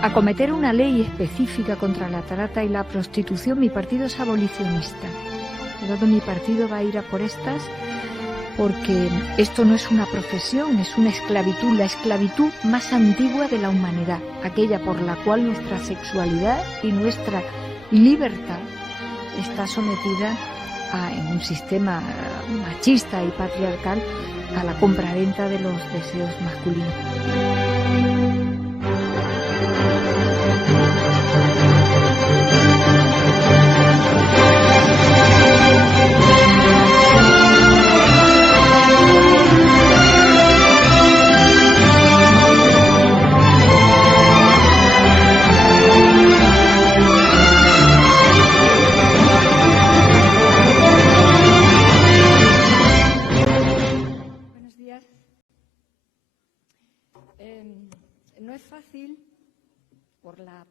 Acometer una ley específica contra la trata y la prostitución, mi partido es abolicionista. Por lo tanto, mi partido va a ir a por estas, porque esto no es una profesión, es una esclavitud, la esclavitud más antigua de la humanidad, aquella por la cual nuestra sexualidad y nuestra libertad está sometida en un sistema machista y patriarcal a la compraventa de los deseos masculinos. No es fácil, por la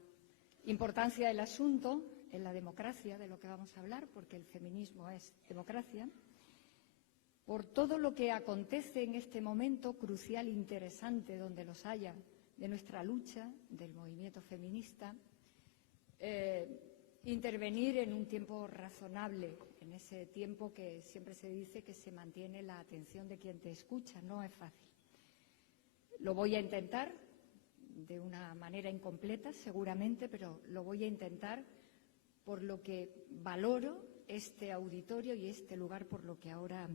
importancia del asunto en la democracia, de lo que vamos a hablar, porque el feminismo es democracia, por todo lo que acontece en este momento crucial, interesante, donde los haya, de nuestra lucha, del movimiento feminista, intervenir en un tiempo razonable, en ese tiempo que siempre se dice que se mantiene la atención de quien te escucha, no es fácil. Lo voy a intentar de una manera incompleta, seguramente, pero lo voy a intentar por lo que valoro este auditorio y este lugar, por lo que ahora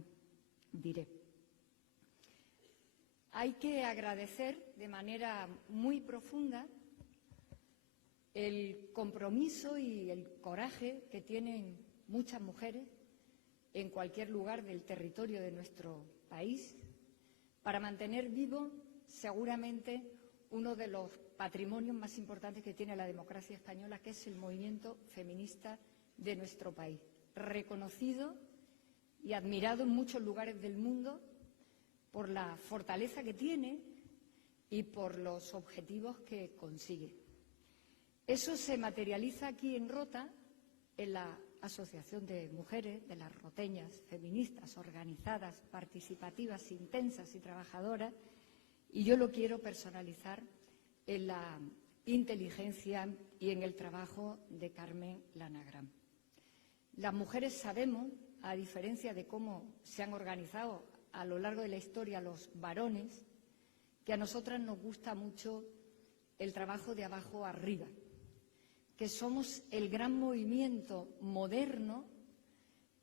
diré. Hay que agradecer de manera muy profunda el compromiso y el coraje que tienen muchas mujeres en cualquier lugar del territorio de nuestro país para mantener vivo seguramente uno de los patrimonios más importantes que tiene la democracia española, que es el movimiento feminista de nuestro país, reconocido y admirado en muchos lugares del mundo por la fortaleza que tiene y por los objetivos que consigue. Eso se materializa aquí en Rota, en la Asociación de Mujeres, de las roteñas feministas, organizadas, participativas, intensas y trabajadoras, y yo lo quiero personalizar en la inteligencia y en el trabajo de Carmen Lanagram. Las mujeres sabemos, a diferencia de cómo se han organizado a lo largo de la historia los varones, que a nosotras nos gusta mucho el trabajo de abajo arriba, que somos el gran movimiento moderno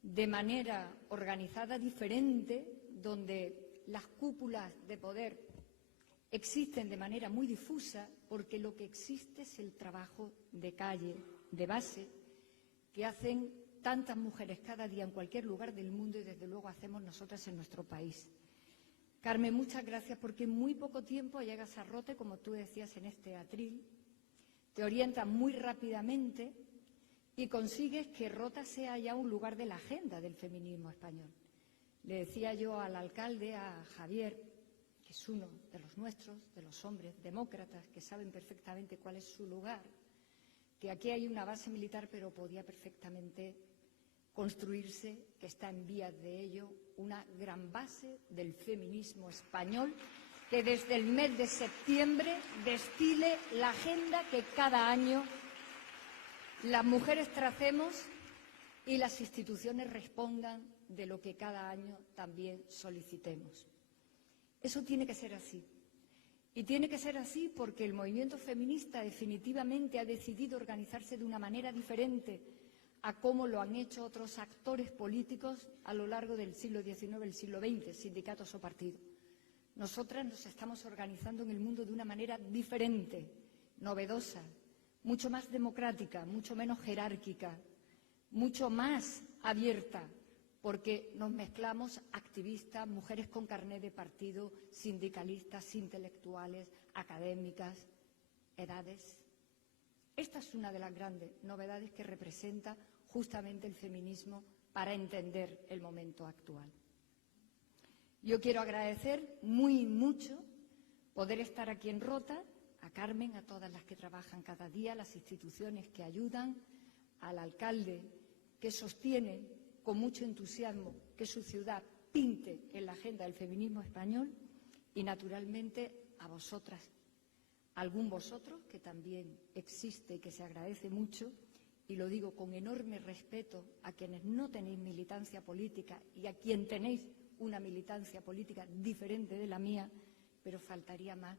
de manera organizada diferente, donde las cúpulas de poder existen de manera muy difusa, porque lo que existe es el trabajo de calle, de base, que hacen tantas mujeres cada día en cualquier lugar del mundo y desde luego hacemos nosotras en nuestro país. Carmen, muchas gracias, porque en muy poco tiempo llegas a Rote, como tú decías en este atril, te orientas muy rápidamente y consigues que Rota sea ya un lugar de la agenda del feminismo español. Le decía yo al alcalde, a Javier, que es uno de los nuestros, de los hombres demócratas que saben perfectamente cuál es su lugar, que aquí hay una base militar, pero podía perfectamente construirse, que está en vías de ello, una gran base del feminismo español que desde el mes de septiembre destile la agenda que cada año las mujeres tracemos y las instituciones respondan de lo que cada año también solicitemos. Eso tiene que ser así. Y tiene que ser así porque el movimiento feminista definitivamente ha decidido organizarse de una manera diferente a cómo lo han hecho otros actores políticos a lo largo del siglo XIX, el siglo XX, sindicatos o partidos. Nosotras nos estamos organizando en el mundo de una manera diferente, novedosa, mucho más democrática, mucho menos jerárquica, mucho más abierta, porque nos mezclamos activistas, mujeres con carné de partido, sindicalistas, intelectuales, académicas, edades. Esta es una de las grandes novedades que representa justamente el feminismo para entender el momento actual. Yo quiero agradecer mucho poder estar aquí en Rota, a Carmen, a todas las que trabajan cada día, a las instituciones que ayudan, al alcalde que sostiene con mucho entusiasmo que su ciudad pinte en la agenda del feminismo español y, naturalmente, a vosotras, algún vosotros que también existe y que se agradece mucho, y lo digo con enorme respeto a quienes no tenéis militancia política y a quien tenéis una militancia política diferente de la mía, pero faltaría más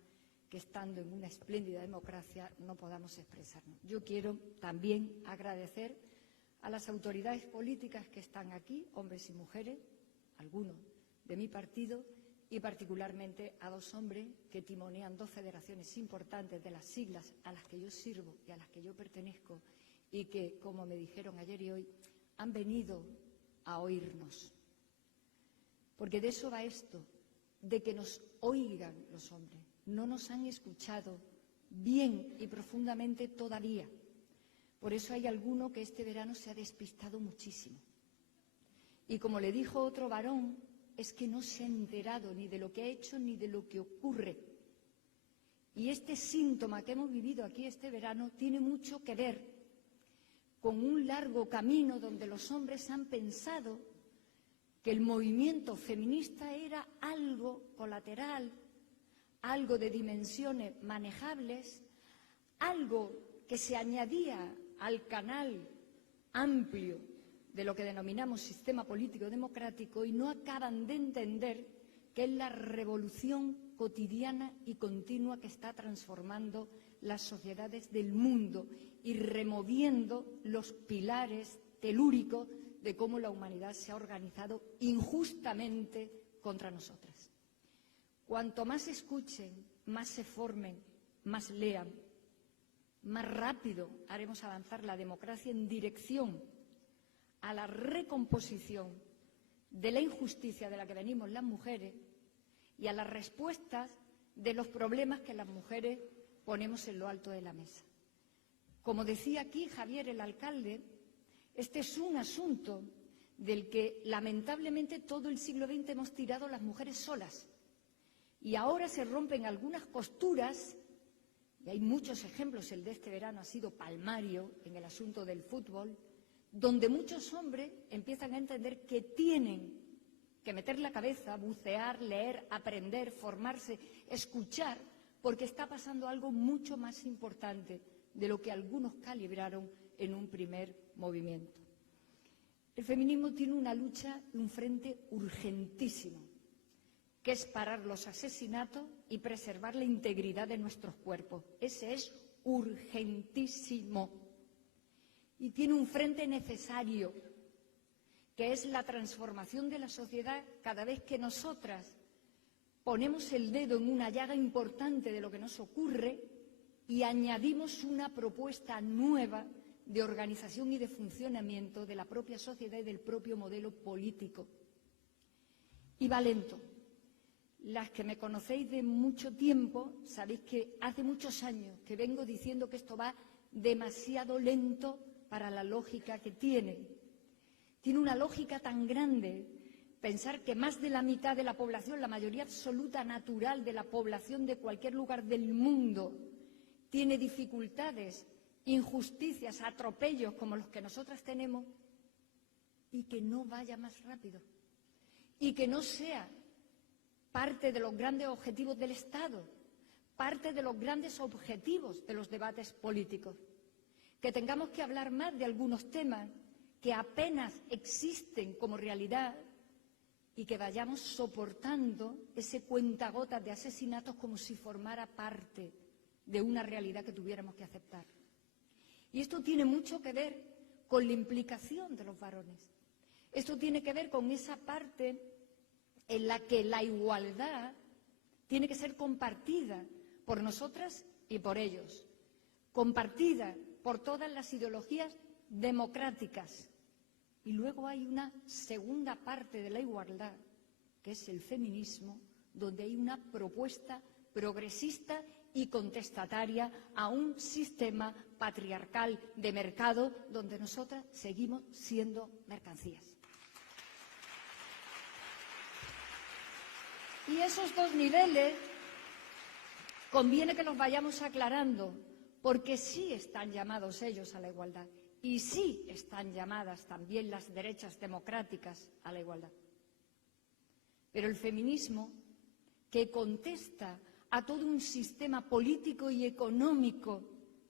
que estando en una espléndida democracia no podamos expresarnos. Yo quiero también agradecer a las autoridades políticas que están aquí, hombres y mujeres, algunos de mi partido, y particularmente a dos hombres que timonean dos federaciones importantes de las siglas a las que yo sirvo y a las que yo pertenezco y que, como me dijeron ayer y hoy, han venido a oírnos. Porque de eso va esto, de que nos oigan los hombres. No nos han escuchado bien y profundamente todavía. Por eso hay alguno que este verano se ha despistado muchísimo. Y como le dijo otro varón, es que no se ha enterado ni de lo que ha hecho ni de lo que ocurre. Y este síntoma que hemos vivido aquí este verano tiene mucho que ver con un largo camino donde los hombres han pensado que el movimiento feminista era algo colateral, algo de dimensiones manejables, algo que se añadía al canal amplio de lo que denominamos sistema político democrático y no acaban de entender que es la revolución cotidiana y continua que está transformando las sociedades del mundo y removiendo los pilares telúricos de cómo la humanidad se ha organizado injustamente contra nosotras. Cuanto más escuchen, más se formen, más lean, más rápido haremos avanzar la democracia en dirección a la recomposición de la injusticia de la que venimos las mujeres y a las respuestas de los problemas que las mujeres ponemos en lo alto de la mesa. Como decía aquí Javier, el alcalde, este es un asunto del que lamentablemente todo el siglo XX hemos tirado las mujeres solas y ahora se rompen algunas costuras, y hay muchos ejemplos, el de este verano ha sido palmario en el asunto del fútbol, donde muchos hombres empiezan a entender que tienen que meter la cabeza, bucear, leer, aprender, formarse, escuchar, porque está pasando algo mucho más importante de lo que algunos calibraron en un primer movimiento. El feminismo tiene una lucha y un frente urgentísimo, que es parar los asesinatos y preservar la integridad de nuestros cuerpos. Ese es urgentísimo. Y tiene un frente necesario, que es la transformación de la sociedad cada vez que nosotras ponemos el dedo en una llaga importante de lo que nos ocurre y añadimos una propuesta nueva de organización y de funcionamiento de la propia sociedad y del propio modelo político. Y va lento. Las que me conocéis de mucho tiempo sabéis que hace muchos años que vengo diciendo que esto va demasiado lento para la lógica que tiene. Tiene una lógica tan grande pensar que más de la mitad de la población, la mayoría absoluta natural de la población de cualquier lugar del mundo, tiene dificultades, injusticias, atropellos como los que nosotras tenemos, y que no vaya más rápido, y que no sea parte de los grandes objetivos del Estado, parte de los grandes objetivos de los debates políticos, que tengamos que hablar más de algunos temas que apenas existen como realidad y que vayamos soportando ese cuentagotas de asesinatos como si formara parte de una realidad que tuviéramos que aceptar. Y esto tiene mucho que ver con la implicación de los varones. Esto tiene que ver con esa parte en la que la igualdad tiene que ser compartida por nosotras y por ellos, compartida por todas las ideologías democráticas, Y luego hay una segunda parte de la igualdad, que es el feminismo, donde hay una propuesta progresista y contestataria a un sistema patriarcal de mercado donde nosotras seguimos siendo mercancías. Y esos dos niveles conviene que los vayamos aclarando, porque sí están llamados ellos a la igualdad y sí están llamadas también las derechas democráticas a la igualdad. Pero el feminismo, que contesta a todo un sistema político y económico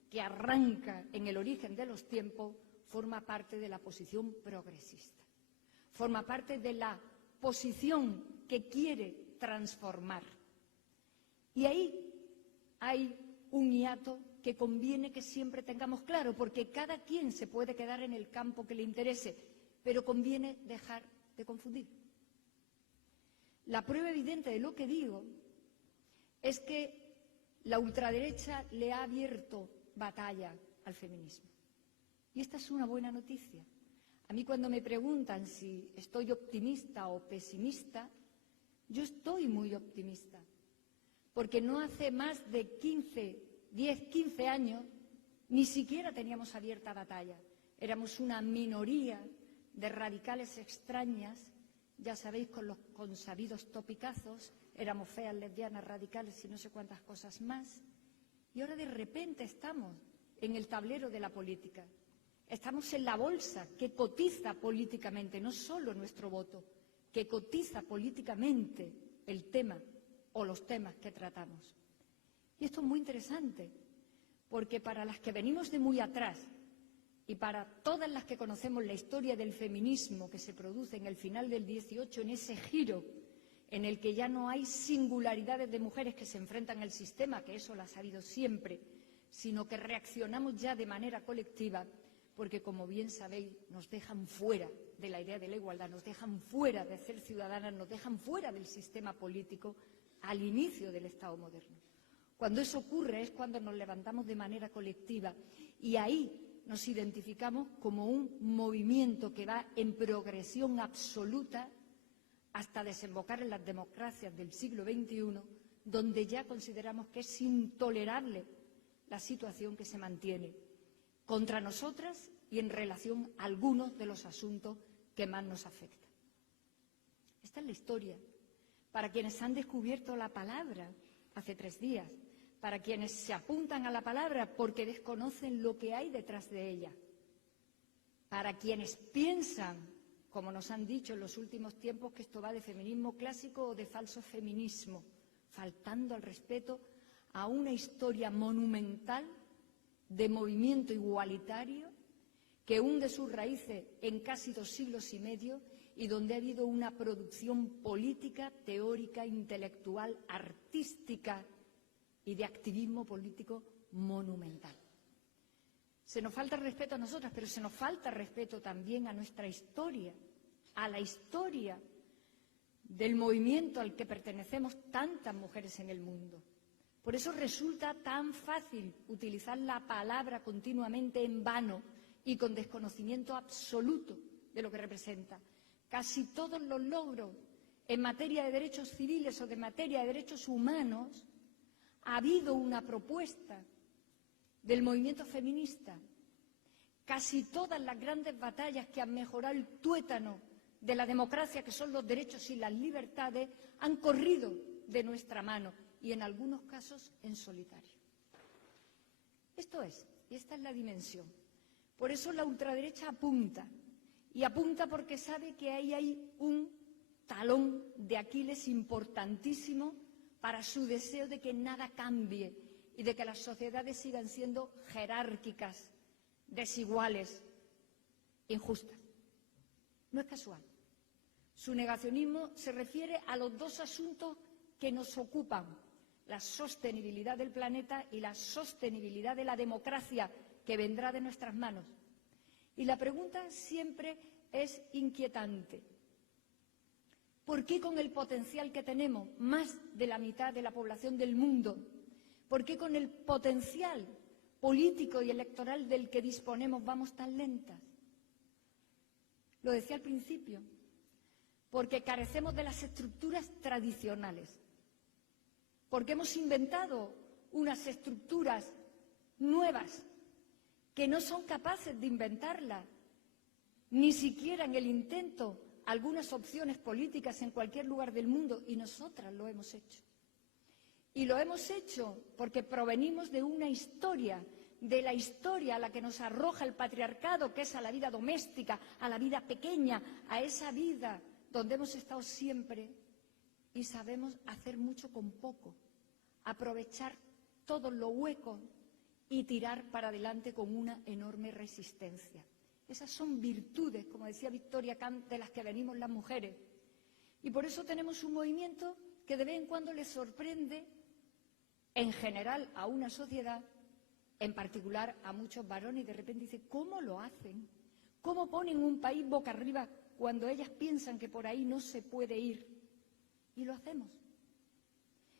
que arranca en el origen de los tiempos, forma parte de la posición progresista, forma parte de la posición que quiere transformar. Y ahí hay un hiato que conviene que siempre tengamos claro, porque cada quien se puede quedar en el campo que le interese, pero conviene dejar de confundir. La prueba evidente de lo que digo es que la ultraderecha le ha abierto batalla al feminismo. Y esta es una buena noticia. A mí cuando me preguntan si estoy optimista o pesimista, yo estoy muy optimista, porque no hace más de 10, 15 años, ni siquiera teníamos abierta batalla. Éramos una minoría de radicales extrañas, ya sabéis, con los consabidos topicazos, éramos feas, lesbianas, radicales y no sé cuántas cosas más. Y ahora de repente estamos en el tablero de la política. Estamos en la bolsa que cotiza políticamente, no solo nuestro voto, que cotiza políticamente el tema o los temas que tratamos. Y esto es muy interesante, porque para las que venimos de muy atrás y para todas las que conocemos la historia del feminismo que se produce en el final del 18, en ese giro en el que ya no hay singularidades de mujeres que se enfrentan al sistema, que eso lo ha sabido siempre, sino que reaccionamos ya de manera colectiva, porque, como bien sabéis, nos dejan fuera de la idea de la igualdad, nos dejan fuera de ser ciudadanas, nos dejan fuera del sistema político al inicio del Estado moderno. Cuando eso ocurre es cuando nos levantamos de manera colectiva y ahí nos identificamos como un movimiento que va en progresión absoluta hasta desembocar en las democracias del siglo XXI, donde ya consideramos que es intolerable la situación que se mantiene contra nosotras y en relación a algunos de los asuntos que más nos afectan. Esta es la historia. Para quienes han descubierto la palabra hace 3 días, para quienes se apuntan a la palabra porque desconocen lo que hay detrás de ella, para quienes piensan, como nos han dicho en los últimos tiempos, que esto va de feminismo clásico o de falso feminismo, faltando al respeto a una historia monumental de movimiento igualitario que hunde sus raíces en casi 2 siglos y medio y donde ha habido una producción política, teórica, intelectual, artística y de activismo político monumental. Se nos falta respeto a nosotras, pero se nos falta respeto también a nuestra historia, a la historia del movimiento al que pertenecemos tantas mujeres en el mundo. Por eso resulta tan fácil utilizar la palabra continuamente en vano y con desconocimiento absoluto de lo que representa. Casi todos los logros en materia de derechos civiles o de materia de derechos humanos ha habido una propuesta del movimiento feminista. Casi todas las grandes batallas que han mejorado el tuétano de la democracia, que son los derechos y las libertades, han corrido de nuestra mano y en algunos casos en solitario. Esto es, y esta es la dimensión. Por eso la ultraderecha apunta, y apunta porque sabe que ahí hay un talón de Aquiles importantísimo para su deseo de que nada cambie y de que las sociedades sigan siendo jerárquicas, desiguales, injustas. No es casual. Su negacionismo se refiere a los 2 asuntos que nos ocupan: la sostenibilidad del planeta y la sostenibilidad de la democracia que vendrá de nuestras manos. Y la pregunta siempre es inquietante. ¿Por qué con el potencial que tenemos, más de la mitad de la población del mundo, por qué con el potencial político y electoral del que disponemos vamos tan lentas? Lo decía al principio, porque carecemos de las estructuras tradicionales, porque hemos inventado unas estructuras nuevas que no son capaces de inventarlas, ni siquiera en el intento, algunas opciones políticas en cualquier lugar del mundo, y nosotras lo hemos hecho. Y lo hemos hecho porque provenimos de una historia, de la historia a la que nos arroja el patriarcado, que es a la vida doméstica, a la vida pequeña, a esa vida donde hemos estado siempre, y sabemos hacer mucho con poco, aprovechar todo lo hueco y tirar para adelante con una enorme resistencia. Esas son virtudes, como decía Victoria Kant, de las que venimos las mujeres. Y por eso tenemos un movimiento que de vez en cuando le sorprende, en general, a una sociedad, en particular a muchos varones, y de repente dice, ¿cómo lo hacen? ¿Cómo ponen un país boca arriba cuando ellas piensan que por ahí no se puede ir? Y lo hacemos.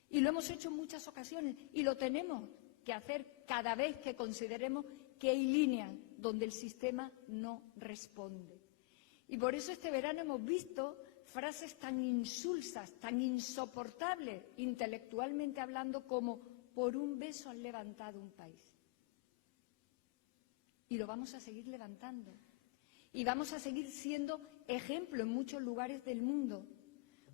Y lo hemos hecho en muchas ocasiones, y lo tenemos que hacer cada vez que consideremos que hay líneas donde el sistema no responde. Y por eso este verano hemos visto frases tan insulsas, tan insoportables, intelectualmente hablando, como por un beso han levantado un país. Y lo vamos a seguir levantando. Y vamos a seguir siendo ejemplo en muchos lugares del mundo.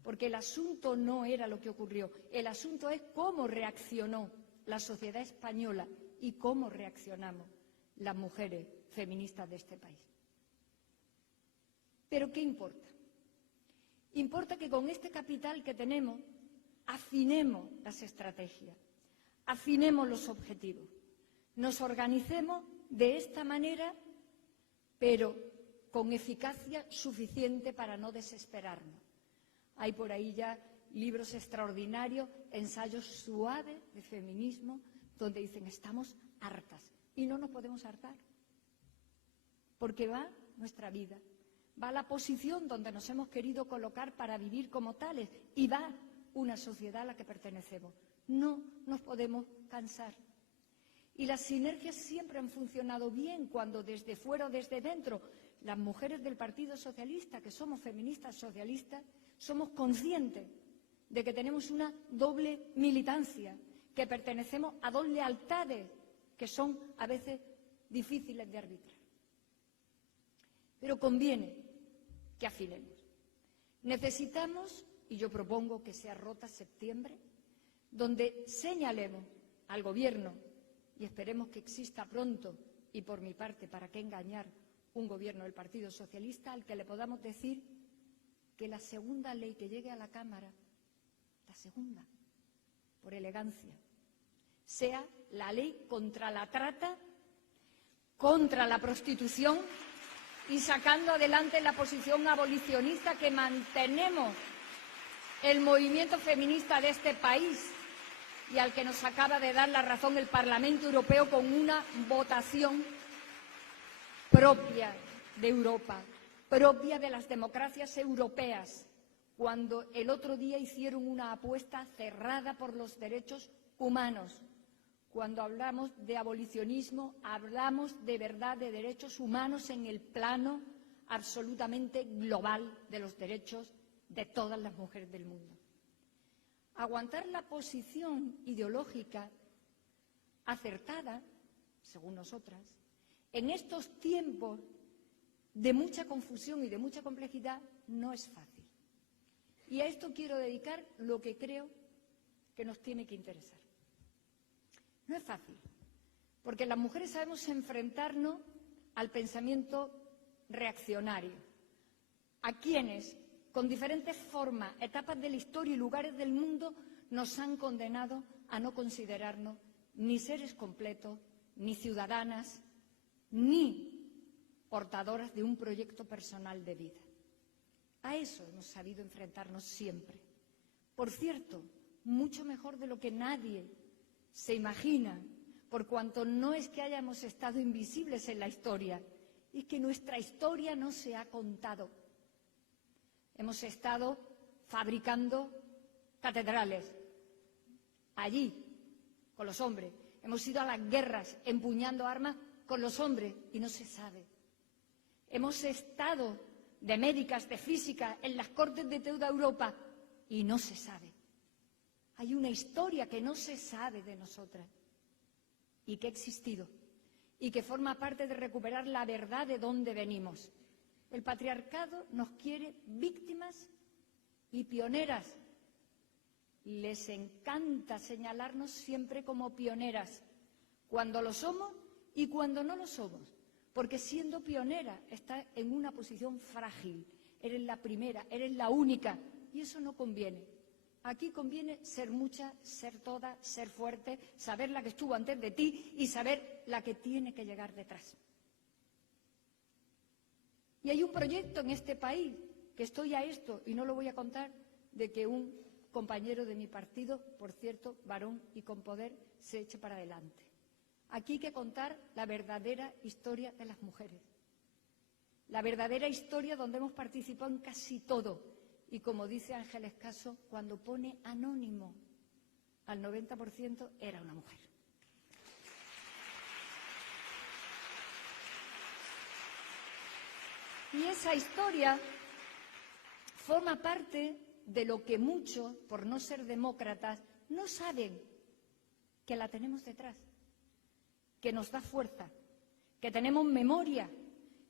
Porque el asunto no era lo que ocurrió. El asunto es cómo reaccionó la sociedad española y cómo reaccionamos las mujeres feministas de este país. ¿Pero qué importa? Importa que con este capital que tenemos afinemos las estrategias, afinemos los objetivos, nos organicemos de esta manera, pero con eficacia suficiente para no desesperarnos. Hay por ahí ya libros extraordinarios, ensayos suaves de feminismo, donde dicen estamos hartas y no nos podemos hartar, porque va nuestra vida. Va la posición donde nos hemos querido colocar para vivir como tales y va una sociedad a la que pertenecemos. No nos podemos cansar. Y las sinergias siempre han funcionado bien cuando desde fuera o desde dentro las mujeres del Partido Socialista, que somos feministas socialistas, somos conscientes de que tenemos una doble militancia, que pertenecemos a dos lealtades que son a veces difíciles de arbitrar. Pero conviene que afinemos. Necesitamos, y yo propongo que sea Rota Septiembre, donde señalemos al Gobierno, y esperemos que exista pronto, y por mi parte, ¿para qué engañar un Gobierno del Partido Socialista?, al que le podamos decir que la segunda ley que llegue a la Cámara, la segunda, por elegancia, sea la ley contra la trata, contra la prostitución, y sacando adelante la posición abolicionista que mantenemos el movimiento feminista de este país y al que nos acaba de dar la razón el Parlamento Europeo con una votación propia de Europa, propia de las democracias europeas, cuando el otro día hicieron una apuesta cerrada por los derechos humanos. Cuando hablamos de abolicionismo, hablamos de verdad de derechos humanos en el plano absolutamente global de los derechos de todas las mujeres del mundo. Aguantar la posición ideológica acertada, según nosotras, en estos tiempos de mucha confusión y de mucha complejidad no es fácil. Y a esto quiero dedicar lo que creo que nos tiene que interesar. No es fácil, porque las mujeres sabemos enfrentarnos al pensamiento reaccionario, a quienes, con diferentes formas, etapas de la historia y lugares del mundo, nos han condenado a no considerarnos ni seres completos, ni ciudadanas, ni portadoras de un proyecto personal de vida. A eso hemos sabido enfrentarnos siempre. Por cierto, mucho mejor de lo que nadie se imagina, por cuanto no es que hayamos estado invisibles en la historia, es que nuestra historia no se ha contado. Hemos estado fabricando catedrales, allí, con los hombres. Hemos ido a las guerras empuñando armas con los hombres y no se sabe. Hemos estado de médicas, de físicas, en las cortes de toda Europa, y no se sabe. Hay una historia que no se sabe de nosotras y que ha existido y que forma parte de recuperar la verdad de dónde venimos. El patriarcado nos quiere víctimas y pioneras. Les encanta señalarnos siempre como pioneras, cuando lo somos y cuando no lo somos, porque siendo pionera estás en una posición frágil, eres la primera, eres la única, y eso no conviene. Aquí conviene ser muchas, ser todas, ser fuerte, saber la que estuvo antes de ti y saber la que tiene que llegar detrás. Y hay un proyecto en este país, que estoy a esto, y no lo voy a contar, de que un compañero de mi partido, por cierto, varón y con poder, se eche para adelante. Aquí hay que contar la verdadera historia de las mujeres. La verdadera historia donde hemos participado en casi todo. Y como dice Ángeles Caso, cuando pone anónimo al 90% era una mujer. Y esa historia forma parte de lo que muchos, por no ser demócratas, no saben que la tenemos detrás, que nos da fuerza, que tenemos memoria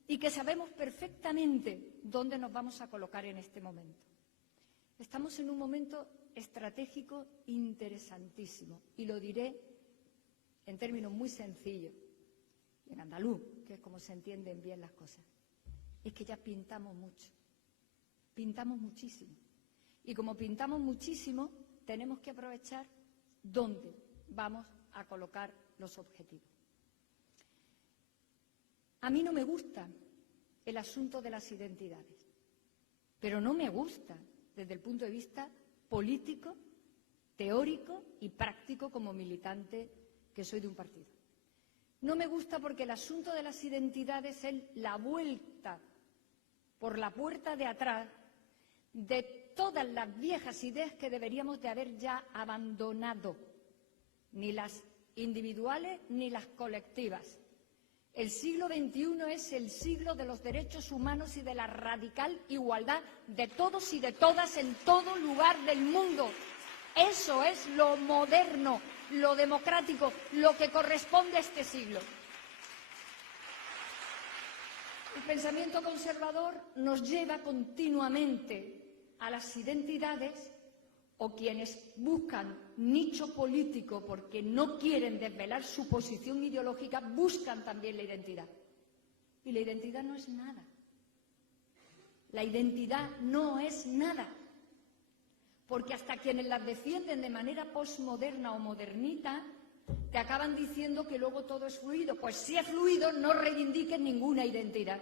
y que sabemos perfectamente dónde nos vamos a colocar en este momento. Estamos en un momento estratégico interesantísimo, y lo diré en términos muy sencillos, en andaluz, que es como se entienden bien las cosas. Es que ya pintamos mucho, pintamos muchísimo. Y como pintamos muchísimo, tenemos que aprovechar dónde vamos a colocar los objetivos. A mí no me gusta el asunto de las identidades, pero no me gusta desde el punto de vista político, teórico y práctico como militante que soy de un partido. No me gusta porque el asunto de las identidades es la vuelta por la puerta de atrás de todas las viejas ideas que deberíamos de haber ya abandonado, ni las individuales ni las colectivas. El siglo XXI es el siglo de los derechos humanos y de la radical igualdad de todos y de todas en todo lugar del mundo. Eso es lo moderno, lo democrático, lo que corresponde a este siglo. El pensamiento conservador nos lleva continuamente a las identidades, o quienes buscan nicho político porque no quieren desvelar su posición ideológica, buscan también la identidad. Y la identidad no es nada. La identidad no es nada. Porque hasta quienes las defienden de manera posmoderna o modernita, te acaban diciendo que luego todo es fluido. Pues si es fluido, no reivindiquen ninguna identidad.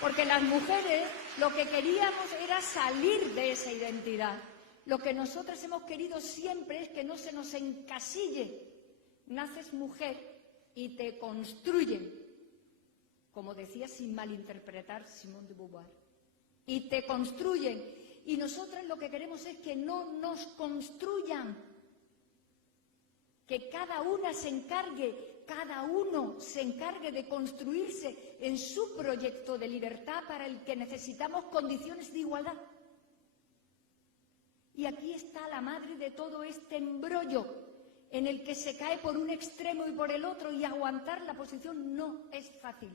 Porque las mujeres lo que queríamos era salir de esa identidad. Lo que nosotras hemos querido siempre es que no se nos encasille. Naces mujer y te construyen, como decía sin malinterpretar Simone de Beauvoir. Y te construyen. Y nosotras lo que queremos es que no nos construyan. Que cada una se encargue, cada uno se encargue de construirse en su proyecto de libertad para el que necesitamos condiciones de igualdad. Y aquí está la madre de todo este embrollo en el que se cae por un extremo y por el otro, y aguantar la posición no es fácil.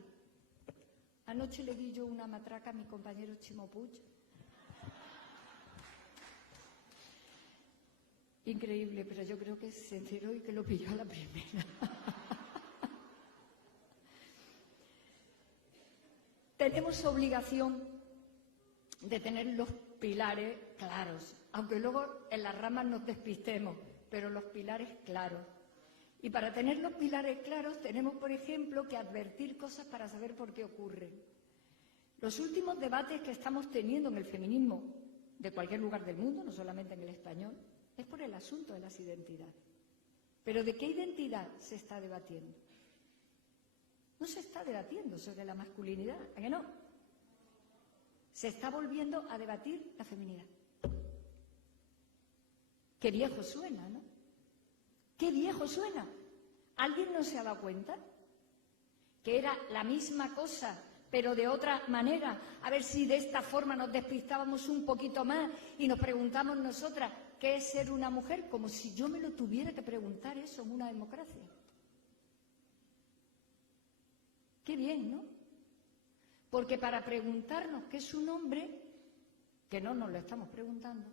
Anoche le di yo una matraca a mi compañero Chimo Puig. Increíble, pero yo creo que se enteró y que lo pilló a la primera. Tenemos obligación de tener los pilares claros, aunque luego en las ramas nos despistemos, pero los pilares claros. Y para tener los pilares claros tenemos, por ejemplo, que advertir cosas para saber por qué ocurren. Los últimos debates que estamos teniendo en el feminismo de cualquier lugar del mundo, no solamente en el español, es por el asunto de las identidades. ¿Pero de qué identidad se está debatiendo? No se está debatiendo sobre la masculinidad, ¿a que no? Se está volviendo a debatir la feminidad. Qué viejo suena, ¿no? Qué viejo suena. ¿Alguien no se ha dado cuenta? que era la misma cosa, pero de otra manera, a ver si de esta forma nos despistábamos un poquito más y nos preguntamos nosotras qué es ser una mujer, como si yo me lo tuviera que preguntar eso en una democracia. Qué bien, ¿no? Porque para preguntarnos qué es un hombre, que no nos lo estamos preguntando,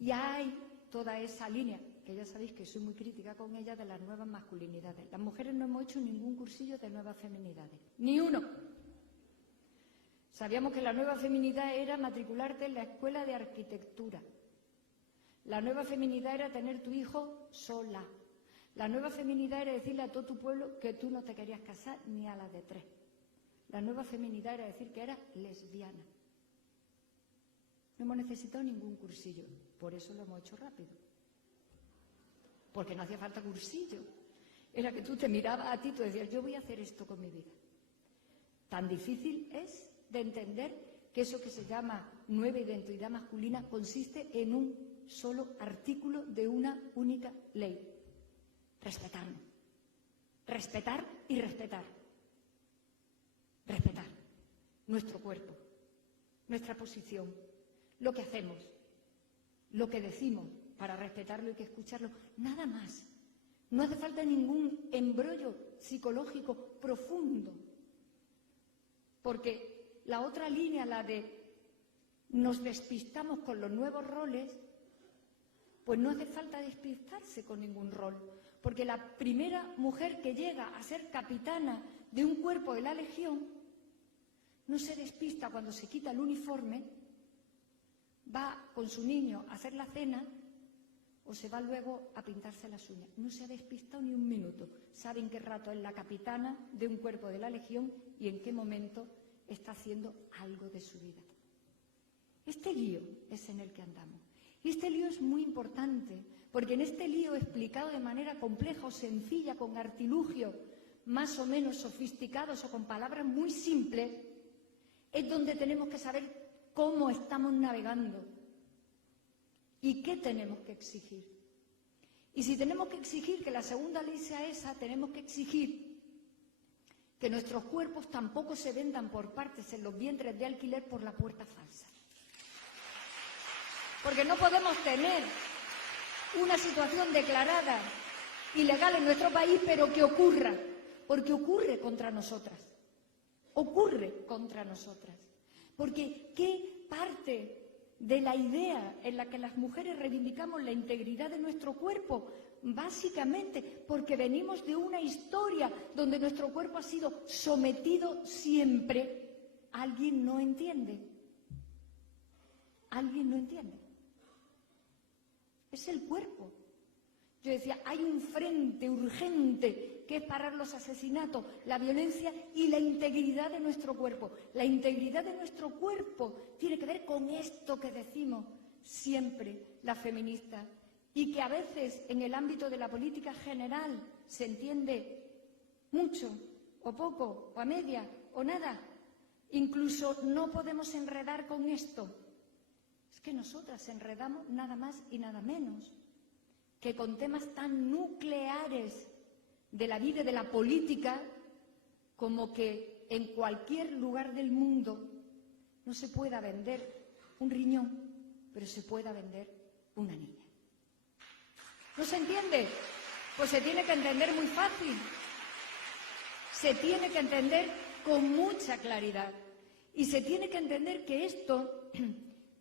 ya hay toda esa línea, que ya sabéis que soy muy crítica con ella, de las nuevas masculinidades. Las mujeres no hemos hecho ningún cursillo de nuevas feminidades, ni uno. Sabíamos que la nueva feminidad era matricularte en la escuela de arquitectura. La nueva feminidad era tener tu hijo sola. La nueva feminidad era decirle a todo tu pueblo que tú no te querías casar ni a las de 3. La nueva feminidad era decir que eras lesbiana. No hemos necesitado ningún cursillo, por eso lo hemos hecho rápido. Porque no hacía falta cursillo. Era que tú te mirabas a ti y tú decías, yo voy a hacer esto con mi vida. Tan difícil es de entender que eso que se llama nueva identidad masculina consiste en un solo artículo de una única ley. Respetarnos. Respetar y respetar. Respetar nuestro cuerpo, nuestra posición, lo que hacemos, lo que decimos. Para respetarlo hay que escucharlo, nada más. No hace falta ningún embrollo psicológico profundo. Porque la otra línea, la de nos despistamos con los nuevos roles, pues no hace falta despistarse con ningún rol. Porque la primera mujer que llega a ser capitana de un cuerpo de la Legión no se despista cuando se quita el uniforme, va con su niño a hacer la cena o se va luego a pintarse las uñas. No se ha despistado ni un minuto. Sabe en qué rato es la capitana de un cuerpo de la Legión y en qué momento está haciendo algo de su vida. Este lío es en el que andamos. Y este lío es muy importante, porque en este lío explicado de manera compleja o sencilla, con artilugios más o menos sofisticados o con palabras muy simples, es donde tenemos que saber cómo estamos navegando. ¿Y qué tenemos que exigir? Y si tenemos que exigir que la segunda ley sea esa, tenemos que exigir que nuestros cuerpos tampoco se vendan por partes en los vientres de alquiler por la puerta falsa. Porque no podemos tener una situación declarada ilegal en nuestro país, pero que ocurra, porque ocurre contra nosotras. Ocurre contra nosotras. Porque ¿qué parte de la idea en la que las mujeres reivindicamos la integridad de nuestro cuerpo? Básicamente porque venimos de una historia donde nuestro cuerpo ha sido sometido siempre. ¿Alguien no entiende? ¿Alguien no entiende? Es el cuerpo. Yo decía, hay un frente urgente que es parar los asesinatos, la violencia y la integridad de nuestro cuerpo. La integridad de nuestro cuerpo tiene que ver con esto que decimos siempre las feministas y que a veces en el ámbito de la política general se entiende mucho o poco o a media o nada. Incluso no podemos enredar con esto. Es que nosotras enredamos nada más y nada menos que con temas tan nucleares de la vida y de la política como que en cualquier lugar del mundo no se pueda vender un riñón, pero se pueda vender una niña. ¿No se entiende? Pues se tiene que entender muy fácil. Se tiene que entender con mucha claridad. Y se tiene que entender que esto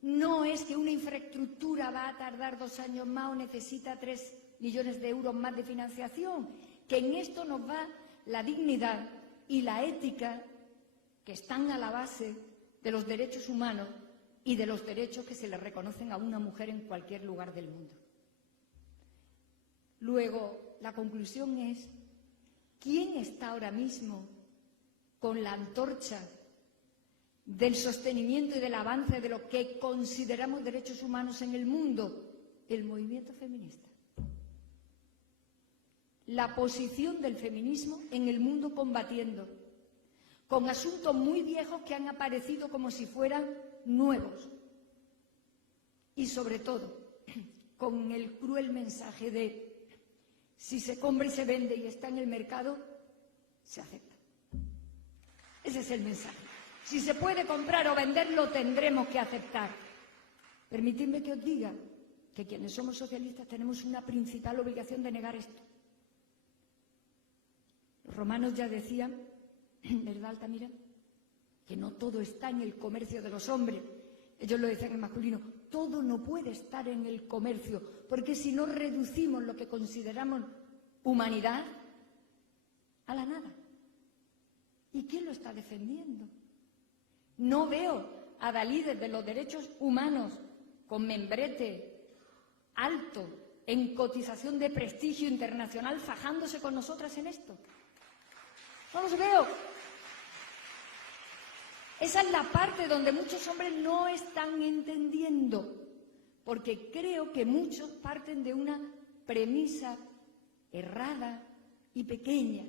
no es que una infraestructura va a tardar 2 años más o necesita 3 millones de euros más de financiación, que en esto nos va la dignidad y la ética que están a la base de los derechos humanos y de los derechos que se le reconocen a una mujer en cualquier lugar del mundo. Luego, la conclusión es, ¿quién está ahora mismo con la antorcha del sostenimiento y del avance de lo que consideramos derechos humanos en el mundo? El movimiento feminista. La posición del feminismo en el mundo combatiendo, con asuntos muy viejos que han aparecido como si fueran nuevos. Y sobre todo, con el cruel mensaje de si se compra y se vende y está en el mercado, se acepta. Ese es el mensaje. Si se puede comprar o vender, lo tendremos que aceptar. Permitidme que os diga que quienes somos socialistas tenemos una principal obligación de negar esto. Los romanos ya decían, ¿verdad, Altamira?, que no todo está en el comercio de los hombres. Ellos lo decían en masculino. Todo no puede estar en el comercio, porque si no reducimos lo que consideramos humanidad a la nada. ¿Y quién lo está defendiendo? No veo a adalides de los derechos humanos con membrete alto, en cotización de prestigio internacional, fajándose con nosotras en esto. No los veo. Esa es la parte donde muchos hombres no están entendiendo, porque creo que muchos parten de una premisa errada y pequeña.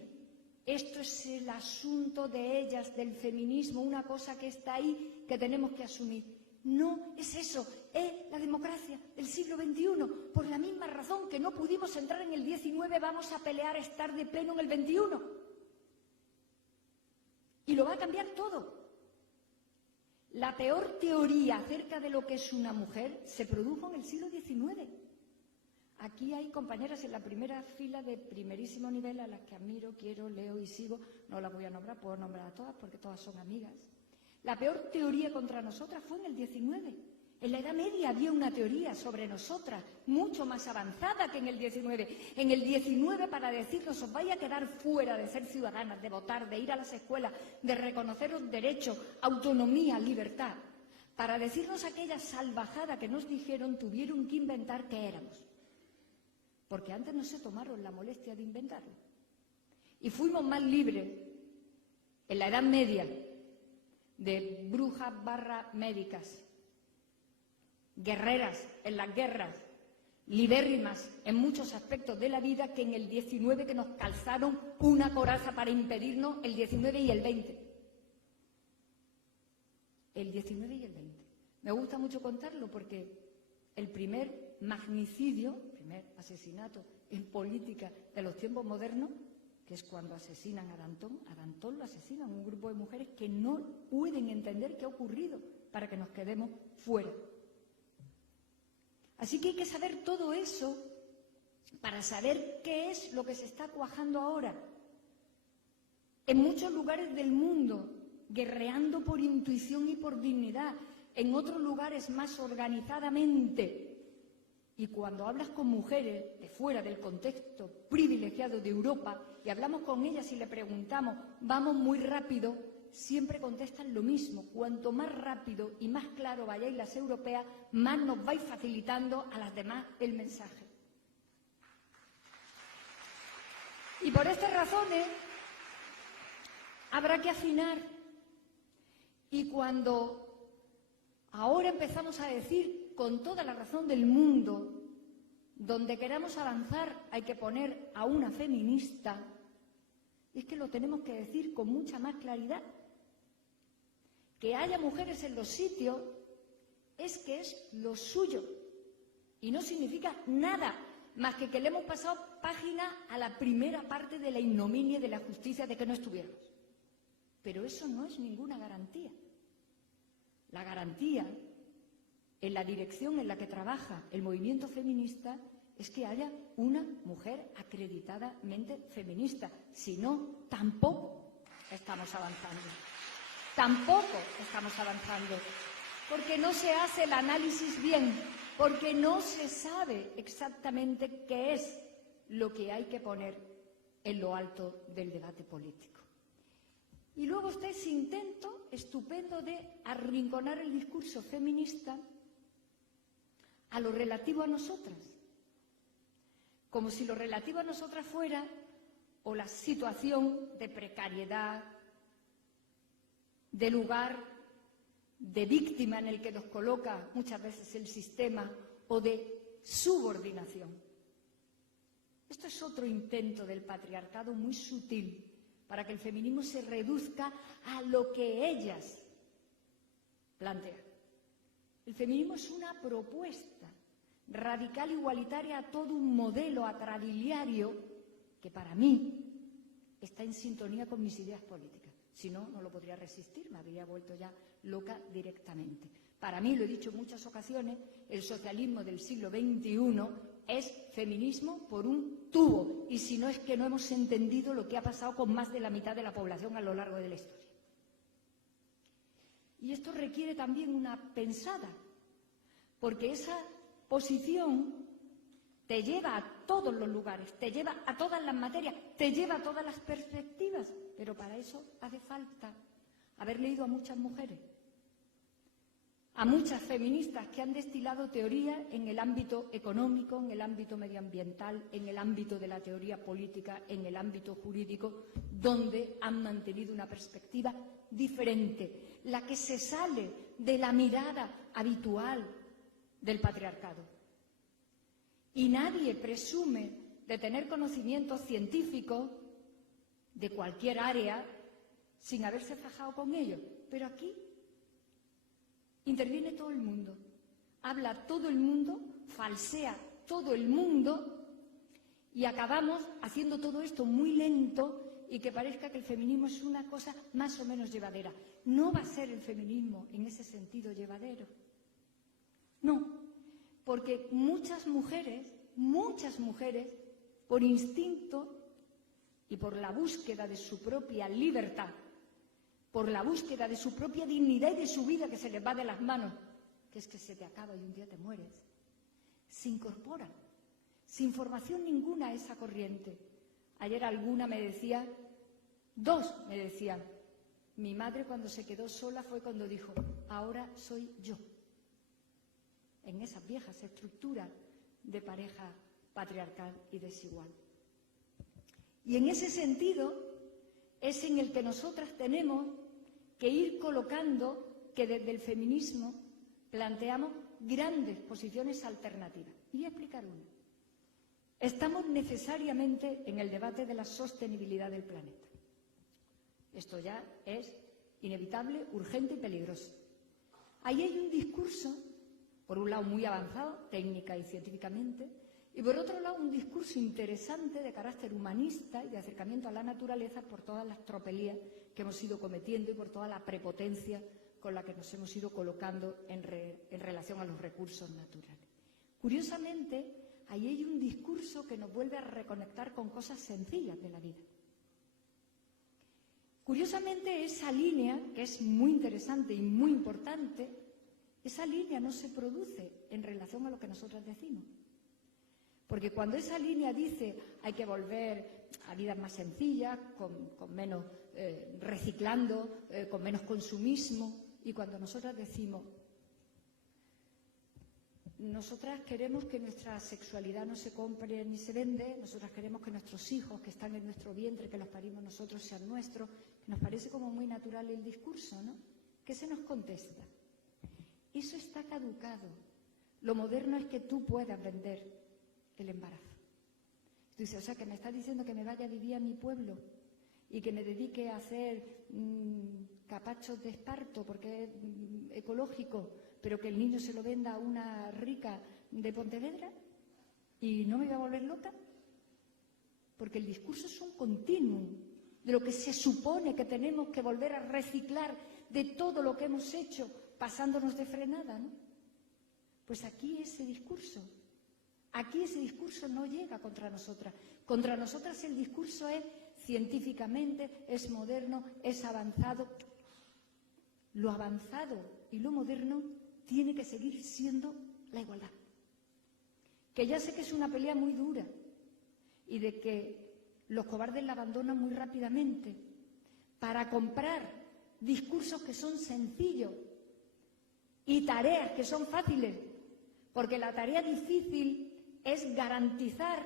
Esto es el asunto de ellas, del feminismo, una cosa que está ahí que tenemos que asumir. No es eso, es la democracia del siglo XXI. Por la misma razón que no pudimos entrar en el XIX, vamos a pelear a estar de pleno en el XXI. Y lo va a cambiar todo. La peor teoría acerca de lo que es una mujer se produjo en el siglo XIX. Aquí hay compañeras en la primera fila de primerísimo nivel a las que admiro, quiero, leo y sigo. No las voy a nombrar, puedo nombrar a todas porque todas son amigas. La peor teoría contra nosotras fue en el XIX. En la Edad Media había una teoría sobre nosotras mucho más avanzada que en el XIX. En el XIX, para decirnos, os vais a quedar fuera de ser ciudadanas, de votar, de ir a las escuelas, de reconoceros derechos, autonomía, libertad. Para decirnos aquella salvajada que nos dijeron, tuvieron que inventar qué éramos. Porque antes no se tomaron la molestia de inventarlo. Y fuimos más libres en la Edad Media de brujas / médicas, guerreras en las guerras, libérrimas en muchos aspectos de la vida, que en el XIX, que nos calzaron una coraza para impedirnos el XIX y el XX. El XIX y el XX. Me gusta mucho contarlo porque el primer magnicidio, primer asesinato en política de los tiempos modernos, que es cuando asesinan a Danton lo asesinan un grupo de mujeres que no pueden entender qué ha ocurrido para que nos quedemos fuera. Así que hay que saber todo eso para saber qué es lo que se está cuajando ahora. En muchos lugares del mundo, guerreando por intuición y por dignidad, en otros lugares más organizadamente. Y cuando hablas con mujeres de fuera del contexto privilegiado de Europa y hablamos con ellas y le preguntamos, vamos muy rápido, siempre contestan lo mismo. Cuanto más rápido y más claro vayáis las europeas, más nos vais facilitando a las demás el mensaje. Y por estas razones habrá que afinar. Y cuando ahora empezamos a decir con toda la razón del mundo, donde queramos avanzar hay que poner a una feminista, es que lo tenemos que decir con mucha más claridad. Que haya mujeres en los sitios es que es lo suyo y no significa nada más que le hemos pasado página a la primera parte de la ignominia y de la justicia de que no estuviéramos. Pero eso no es ninguna garantía. La garantía en la dirección en la que trabaja el movimiento feminista es que haya una mujer acreditadamente feminista. Si no, tampoco estamos avanzando. Tampoco estamos avanzando. Porque no se hace el análisis bien, porque no se sabe exactamente qué es lo que hay que poner en lo alto del debate político. Y luego está ese intento estupendo de arrinconar el discurso feminista a lo relativo a nosotras, como si lo relativo a nosotras fuera o la situación de precariedad, de lugar de víctima en el que nos coloca muchas veces el sistema, o de subordinación. Esto es otro intento del patriarcado muy sutil para que el feminismo se reduzca a lo que ellas plantean. El feminismo es una propuesta radical, igualitaria a todo un modelo atrabiliario que para mí está en sintonía con mis ideas políticas. Si no, no lo podría resistir, me habría vuelto ya loca directamente. Para mí, lo he dicho en muchas ocasiones, el socialismo del siglo XXI es feminismo por un tubo. Y si no, es que no hemos entendido lo que ha pasado con más de la mitad de la población a lo largo de la historia. Y esto requiere también una pensada, porque esa posición te lleva a todos los lugares, te lleva a todas las materias, te lleva a todas las perspectivas, pero para eso hace falta haber leído a muchas mujeres, a muchas feministas que han destilado teoría en el ámbito económico, en el ámbito medioambiental, en el ámbito de la teoría política, en el ámbito jurídico, donde han mantenido una perspectiva diferente, la que se sale de la mirada habitual del patriarcado. Y nadie presume de tener conocimientos científicos de cualquier área sin haberse fajado con ellos. Pero aquí interviene todo el mundo, habla todo el mundo, falsea todo el mundo y acabamos haciendo todo esto muy lento y que parezca que el feminismo es una cosa más o menos llevadera. No va a ser el feminismo en ese sentido llevadero. No, porque muchas mujeres, por instinto y por la búsqueda de su propia libertad, por la búsqueda de su propia dignidad y de su vida que se les va de las manos, que es que se te acaba y un día te mueres, se incorporan sin formación ninguna a esa corriente. Ayer alguna me decía, dos me decían, mi madre cuando se quedó sola fue cuando dijo, ahora soy yo. En esas viejas estructuras de pareja patriarcal y desigual. Y en ese sentido es en el que nosotras tenemos que ir colocando que desde el feminismo planteamos grandes posiciones alternativas. Y voy a explicar una. Estamos necesariamente en el debate de la sostenibilidad del planeta. Esto ya es inevitable, urgente y peligroso. Ahí hay un discurso, por un lado muy avanzado, técnica y científicamente, y por otro lado un discurso interesante de carácter humanista y de acercamiento a la naturaleza por todas las tropelías que hemos ido cometiendo y por toda la prepotencia con la que nos hemos ido colocando en relación a los recursos naturales. Curiosamente, ahí hay un discurso que nos vuelve a reconectar con cosas sencillas de la vida. Curiosamente, esa línea, que es muy interesante y muy importante, esa línea no se produce en relación a lo que nosotras decimos. Porque cuando esa línea dice hay que volver a vidas más sencillas, con menos reciclando, con menos consumismo, y cuando nosotras decimos nosotras queremos que nuestra sexualidad no se compre ni se vende, nosotras queremos que nuestros hijos que están en nuestro vientre, que los parimos nosotros, sean nuestros, que nos parece como muy natural el discurso, ¿no? ¿Qué se nos contesta? Eso está caducado. Lo moderno es que tú puedas vender el embarazo. Tú dices, o sea, que me estás diciendo que me vaya a vivir a mi pueblo y que me dedique a hacer capachos de esparto porque es ecológico, pero que el niño se lo venda a una rica de Pontevedra y no me va a volver loca. Porque el discurso es un continuum de lo que se supone que tenemos que volver a reciclar de todo lo que hemos hecho pasándonos de frenada, ¿no? Pues aquí ese discurso no llega contra nosotras. Contra nosotras el discurso es científicamente, es moderno, es avanzado. Lo avanzado y lo moderno tiene que seguir siendo la igualdad. Que ya sé que es una pelea muy dura y de que los cobardes la abandonan muy rápidamente para comprar discursos que son sencillos y tareas que son fáciles, porque la tarea difícil es garantizar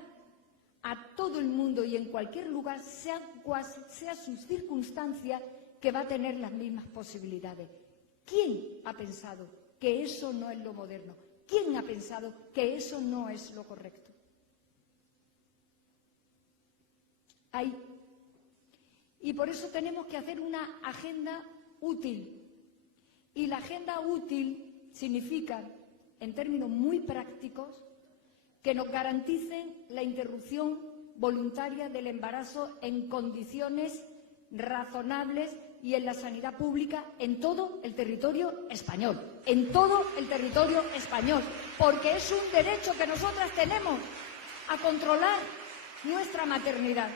a todo el mundo y en cualquier lugar, sea cual sea sus circunstancias, que va a tener las mismas posibilidades. ¿Quién ha pensado que eso no es lo moderno? ¿Quién ha pensado que eso no es lo correcto? Ahí. Y por eso tenemos que hacer una agenda útil. Y la agenda útil significa, en términos muy prácticos, que nos garanticen la interrupción voluntaria del embarazo en condiciones razonables y en la sanidad pública en todo el territorio español, en todo el territorio español, porque es un derecho que nosotras tenemos a controlar nuestra maternidad,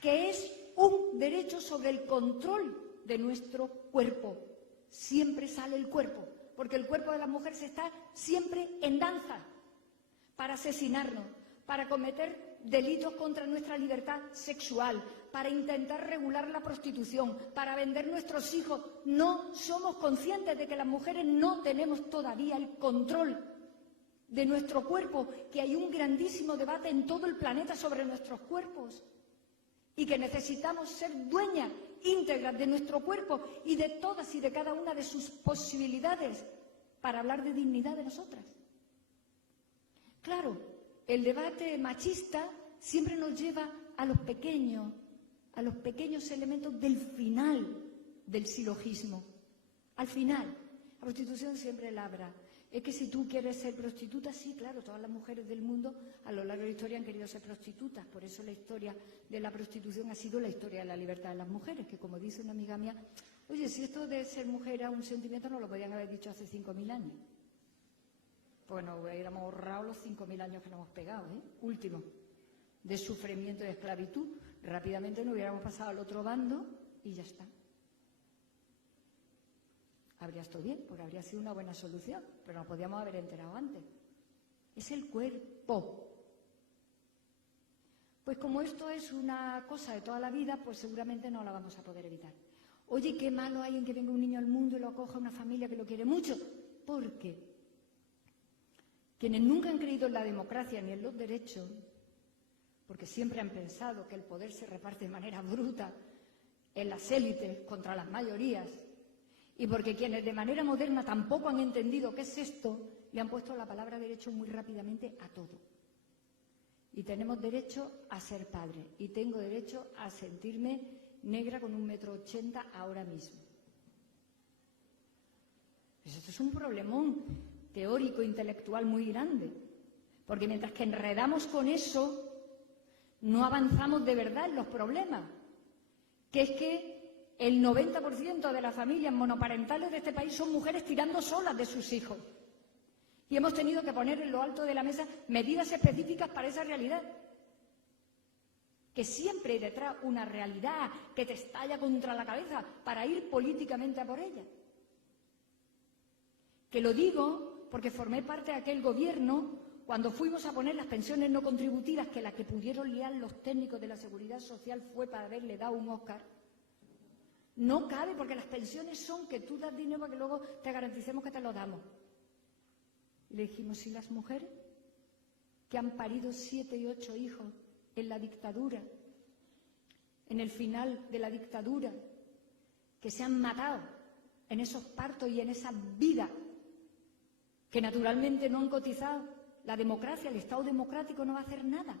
que es un derecho sobre el control de nuestro cuerpo. Siempre sale el cuerpo, porque el cuerpo de las mujeres está siempre en danza para asesinarnos, para cometer delitos contra nuestra libertad sexual, para intentar regular la prostitución, para vender nuestros hijos. No somos conscientes de que las mujeres no tenemos todavía el control de nuestro cuerpo, que hay un grandísimo debate en todo el planeta sobre nuestros cuerpos y que necesitamos ser dueñas íntegras de nuestro cuerpo y de todas y de cada una de sus posibilidades para hablar de dignidad de nosotras. Claro, el debate machista siempre nos lleva a los pequeños elementos del final del silogismo. Al final, la prostitución siempre labra. Es que si tú quieres ser prostituta, sí, claro, todas las mujeres del mundo a lo largo de la historia han querido ser prostitutas. Por eso la historia de la prostitución ha sido la historia de la libertad de las mujeres, que como dice una amiga mía, oye, si esto de ser mujer era un sentimiento no lo podían haber dicho hace 5.000 años. Pues nos hubiéramos ahorrado los 5.000 años que nos hemos pegado, último, de sufrimiento y de esclavitud. Rápidamente nos hubiéramos pasado al otro bando y ya está. Habría estado bien, porque habría sido una buena solución, pero nos podíamos haber enterado antes. Es el cuerpo. Pues como esto es una cosa de toda la vida, pues seguramente no la vamos a poder evitar. Oye, qué malo hay en que venga un niño al mundo y lo acoja una familia que lo quiere mucho. ¿Por qué? Quienes nunca han creído en la democracia ni en los derechos, porque siempre han pensado que el poder se reparte de manera bruta en las élites contra las mayorías, y porque quienes de manera moderna tampoco han entendido qué es esto, le han puesto la palabra derecho muy rápidamente a todo. Y tenemos derecho a ser padre, y tengo derecho a sentirme negra con 1,80 m ahora mismo. Pues esto es un problemón teórico, intelectual muy grande, porque mientras que enredamos con eso, no avanzamos de verdad en los problemas, que es que el 90% de las familias monoparentales de este país son mujeres tirando solas de sus hijos. Y hemos tenido que poner en lo alto de la mesa medidas específicas para esa realidad. Que siempre hay detrás una realidad que te estalla contra la cabeza para ir políticamente a por ella. Que lo digo porque formé parte de aquel gobierno cuando fuimos a poner las pensiones no contributivas, que la que pudieron liar los técnicos de la Seguridad Social fue para haberle dado un Oscar. No cabe, porque las pensiones son que tú das dinero para que luego te garanticemos que te lo damos. Y le dijimos, ¿y las mujeres que han parido 7 y 8 hijos en la dictadura, en el final de la dictadura, que se han matado en esos partos y en esa vida, que naturalmente no han cotizado? La democracia, el Estado democrático no va a hacer nada.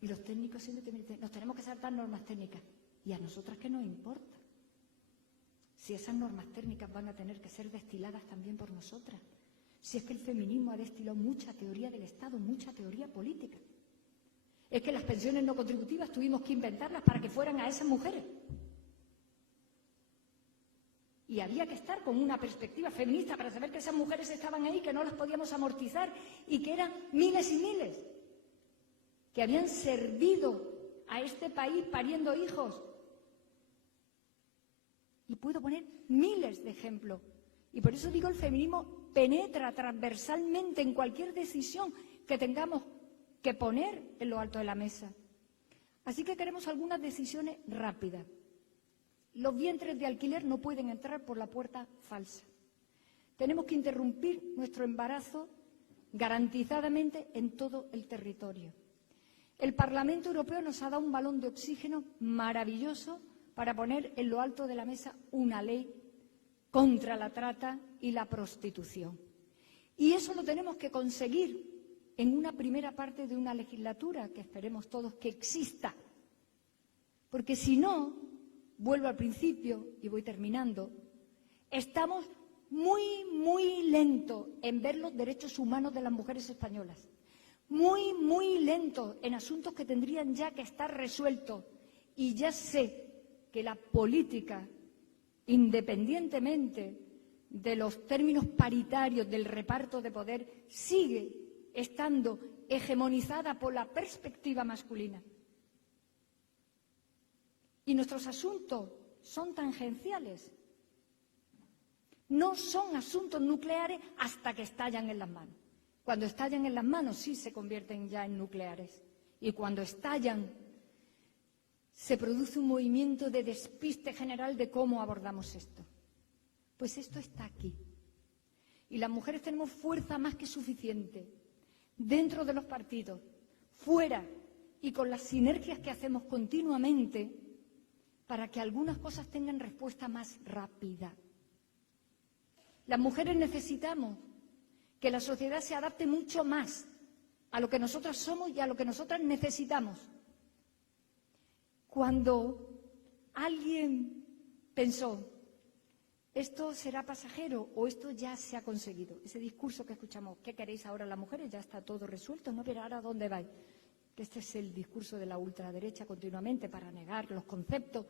Y los técnicos siempre te dicen, nos tenemos que saltar normas técnicas. ¿Y a nosotras qué nos importa? Si esas normas técnicas van a tener que ser destiladas también por nosotras. Si es que el feminismo ha destilado mucha teoría del Estado, mucha teoría política. Es que las pensiones no contributivas tuvimos que inventarlas para que fueran a esas mujeres. Y había que estar con una perspectiva feminista para saber que esas mujeres estaban ahí, que no las podíamos amortizar y que eran miles y miles, que habían servido a este país pariendo hijos. Y puedo poner miles de ejemplos. Y por eso digo, el feminismo penetra transversalmente en cualquier decisión que tengamos que poner en lo alto de la mesa. Así que queremos algunas decisiones rápidas. Los vientres de alquiler no pueden entrar por la puerta falsa. Tenemos que interrumpir nuestro embarazo garantizadamente en todo el territorio. El Parlamento Europeo nos ha dado un balón de oxígeno maravilloso para poner en lo alto de la mesa una ley contra la trata y la prostitución. Y eso lo tenemos que conseguir en una primera parte de una legislatura, que esperemos todos que exista. Porque si no, vuelvo al principio y voy terminando, estamos muy lentos en ver los derechos humanos de las mujeres españolas. Muy lentos en asuntos que tendrían ya que estar resueltos. Y ya sé que la política, independientemente de los términos paritarios del reparto de poder, sigue estando hegemonizada por la perspectiva masculina. Y nuestros asuntos son tangenciales. No son asuntos nucleares hasta que estallan en las manos. Cuando estallan en las manos sí se convierten ya en nucleares. Y cuando estallan se produce un movimiento de despiste general de cómo abordamos esto. Pues esto está aquí. Y las mujeres tenemos fuerza más que suficiente dentro de los partidos, fuera y con las sinergias que hacemos continuamente para que algunas cosas tengan respuesta más rápida. Las mujeres necesitamos que la sociedad se adapte mucho más a lo que nosotras somos y a lo que nosotras necesitamos. Cuando alguien pensó, esto será pasajero o esto ya se ha conseguido, ese discurso que escuchamos, ¿qué queréis ahora las mujeres? Ya está todo resuelto, no, pero ahora ¿dónde vais? Que este es el discurso de la ultraderecha continuamente para negar los conceptos,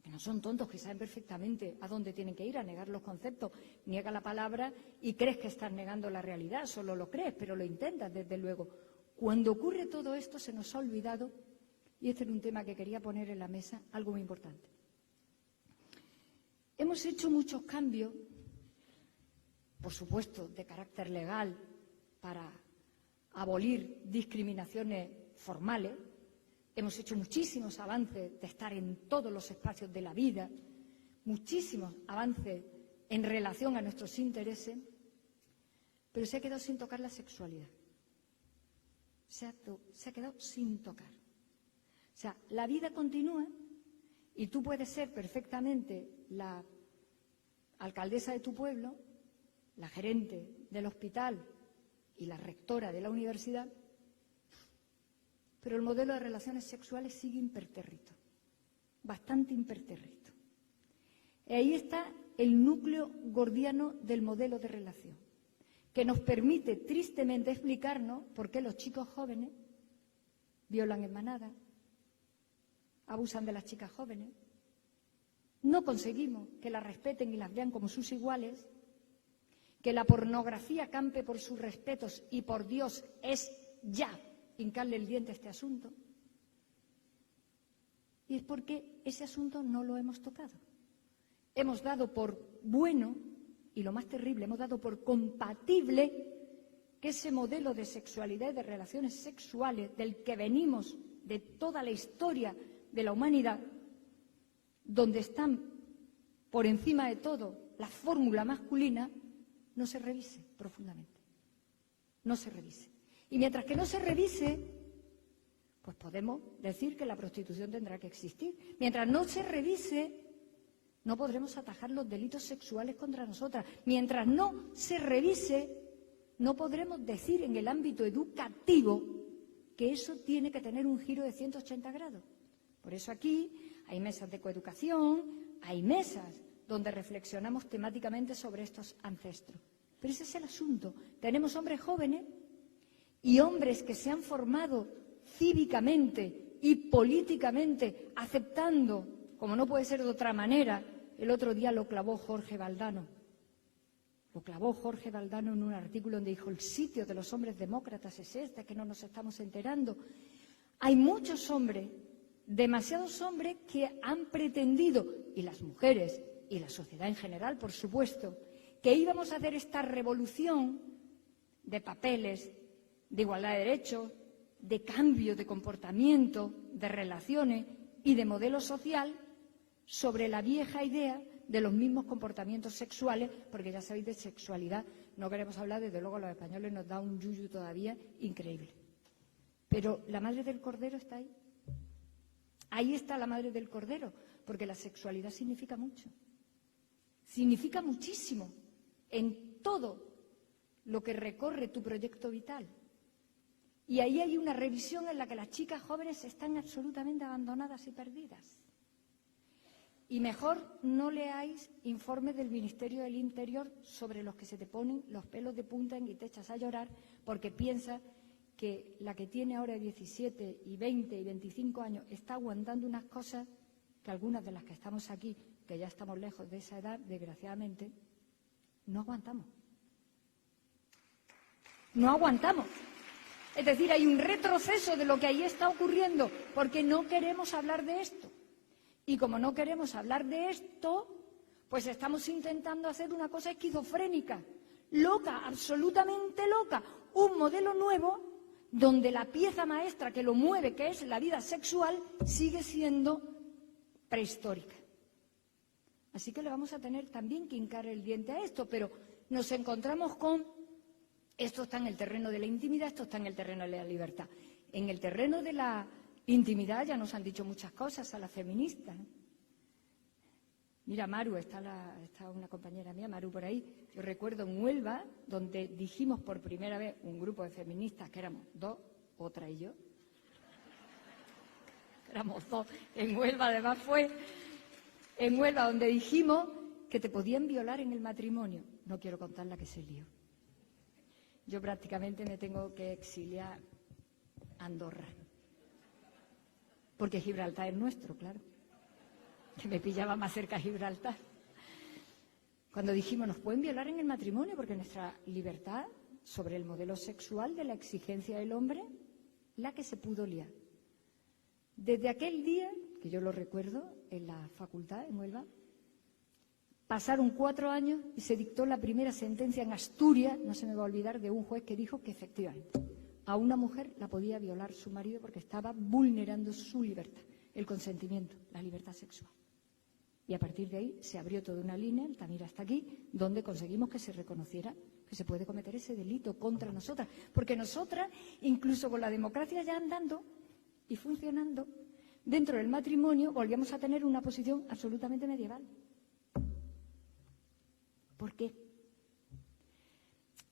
que no son tontos, que saben perfectamente a dónde tienen que ir a negar los conceptos. Niega la palabra y crees que estás negando la realidad, solo lo crees, pero lo intentas desde luego. Cuando ocurre todo esto se nos ha olvidado, y este era un tema que quería poner en la mesa, algo muy importante. Hemos hecho muchos cambios, por supuesto, de carácter legal para abolir discriminaciones formales. Hemos hecho muchísimos avances de estar en todos los espacios de la vida, muchísimos avances en relación a nuestros intereses, pero se ha quedado sin tocar la sexualidad. Se ha quedado sin tocar. O sea, la vida continúa y tú puedes ser perfectamente la alcaldesa de tu pueblo, la gerente del hospital y la rectora de la universidad, pero el modelo de relaciones sexuales sigue impertérrito, bastante impertérrito. Y ahí está el núcleo gordiano del modelo de relación, que nos permite tristemente explicarnos por qué los chicos jóvenes violan en manada, abusan de las chicas jóvenes, no conseguimos que las respeten y las vean como sus iguales, que la pornografía campe por sus respetos y por Dios es ya hincarle el diente a este asunto. Y es porque ese asunto no lo hemos tocado. Hemos dado por bueno, y lo más terrible, hemos dado por compatible que ese modelo de sexualidad y de relaciones sexuales del que venimos de toda la historia de la humanidad, donde están por encima de todo la fórmula masculina, no se revise profundamente. No se revise. Y mientras que no se revise, pues podemos decir que la prostitución tendrá que existir. Mientras no se revise, no podremos atajar los delitos sexuales contra nosotras. Mientras no se revise, no podremos decir en el ámbito educativo que eso tiene que tener un giro de 180 grados. Por eso aquí hay mesas de coeducación, hay mesas donde reflexionamos temáticamente sobre estos ancestros. Pero ese es el asunto. Tenemos hombres jóvenes y hombres que se han formado cívicamente y políticamente, aceptando, como no puede ser de otra manera, el otro día lo clavó Jorge Valdano. Lo clavó Jorge Valdano en un artículo donde dijo: el sitio de los hombres demócratas es este, que no nos estamos enterando. Hay muchos hombres, demasiados hombres, que han pretendido, y las mujeres, y la sociedad en general, por supuesto, que íbamos a hacer esta revolución de papeles, de igualdad de derechos, de cambio de comportamiento, de relaciones y de modelo social sobre la vieja idea de los mismos comportamientos sexuales, porque ya sabéis, de sexualidad no queremos hablar, desde luego a los españoles nos da un yuyu todavía increíble. Pero la madre del cordero está ahí. Ahí está la madre del cordero, porque la sexualidad significa mucho. Significa muchísimo en todo lo que recorre tu proyecto vital. Y ahí hay una revisión en la que las chicas jóvenes están absolutamente abandonadas y perdidas. Y mejor no leáis informes del Ministerio del Interior sobre los que se te ponen los pelos de punta y te echas a llorar porque piensas que la que tiene ahora 17 y 20 y 25 años está aguantando unas cosas que algunas de las que estamos aquí, que ya estamos lejos de esa edad, desgraciadamente, no aguantamos. No aguantamos. Es decir, hay un retroceso de lo que ahí está ocurriendo, porque no queremos hablar de esto. Y como no queremos hablar de esto, pues estamos intentando hacer una cosa esquizofrénica, loca, absolutamente loca, un modelo nuevo donde la pieza maestra que lo mueve, que es la vida sexual, sigue siendo prehistórica. Así que le vamos a tener también que hincar el diente a esto, pero nos encontramos con, esto está en el terreno de la intimidad, esto está en el terreno de la libertad. En el terreno de la intimidad ya nos han dicho muchas cosas a las feministas, ¿no? Mira, Maru, está una compañera mía, Maru, por ahí. Yo recuerdo en Huelva, donde dijimos por primera vez un grupo de feministas, que éramos dos, otra y yo. Éramos dos. En Huelva, además, fue en Huelva donde dijimos que te podían violar en el matrimonio. No quiero contar la que se lió. Yo prácticamente me tengo que exiliar a Andorra. Porque Gibraltar es nuestro, claro. Que me pillaba más cerca a Gibraltar. Cuando dijimos, nos pueden violar en el matrimonio porque nuestra libertad sobre el modelo sexual de la exigencia del hombre, la que se pudo liar. Desde aquel día, que yo lo recuerdo, en la facultad, en Huelva, pasaron 4 años y se dictó la primera sentencia en Asturias, no se me va a olvidar, de un juez que dijo que efectivamente a una mujer la podía violar su marido porque estaba vulnerando su libertad, el consentimiento, la libertad sexual. Y a partir de ahí se abrió toda una línea, Altamira hasta aquí, donde conseguimos que se reconociera que se puede cometer ese delito contra nosotras. Porque nosotras, incluso con la democracia ya andando y funcionando, dentro del matrimonio volvíamos a tener una posición absolutamente medieval. ¿Por qué?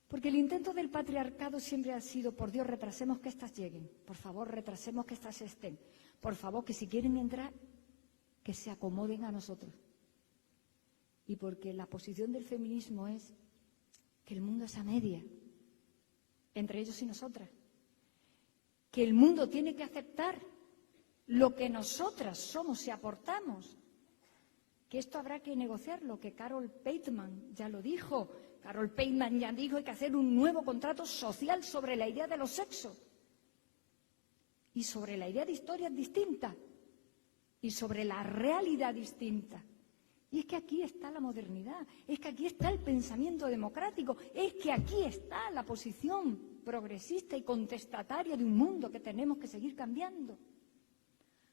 Porque el intento del patriarcado siempre ha sido, por Dios, retrasemos que éstas lleguen, por favor, retrasemos que éstas estén, por favor, que si quieren entrar, que se acomoden a nosotros. Y porque la posición del feminismo es que el mundo es a media, entre ellos y nosotras. Que el mundo tiene que aceptar lo que nosotras somos y aportamos. Que esto habrá que negociarlo, que Carol Pateman ya lo dijo. Carol Pateman ya dijo que hay que hacer un nuevo contrato social sobre la idea de los sexos. Y sobre la idea de historias distintas. Y sobre la realidad distinta. Y es que aquí está la modernidad, es que aquí está el pensamiento democrático, es que aquí está la posición progresista y contestataria de un mundo que tenemos que seguir cambiando.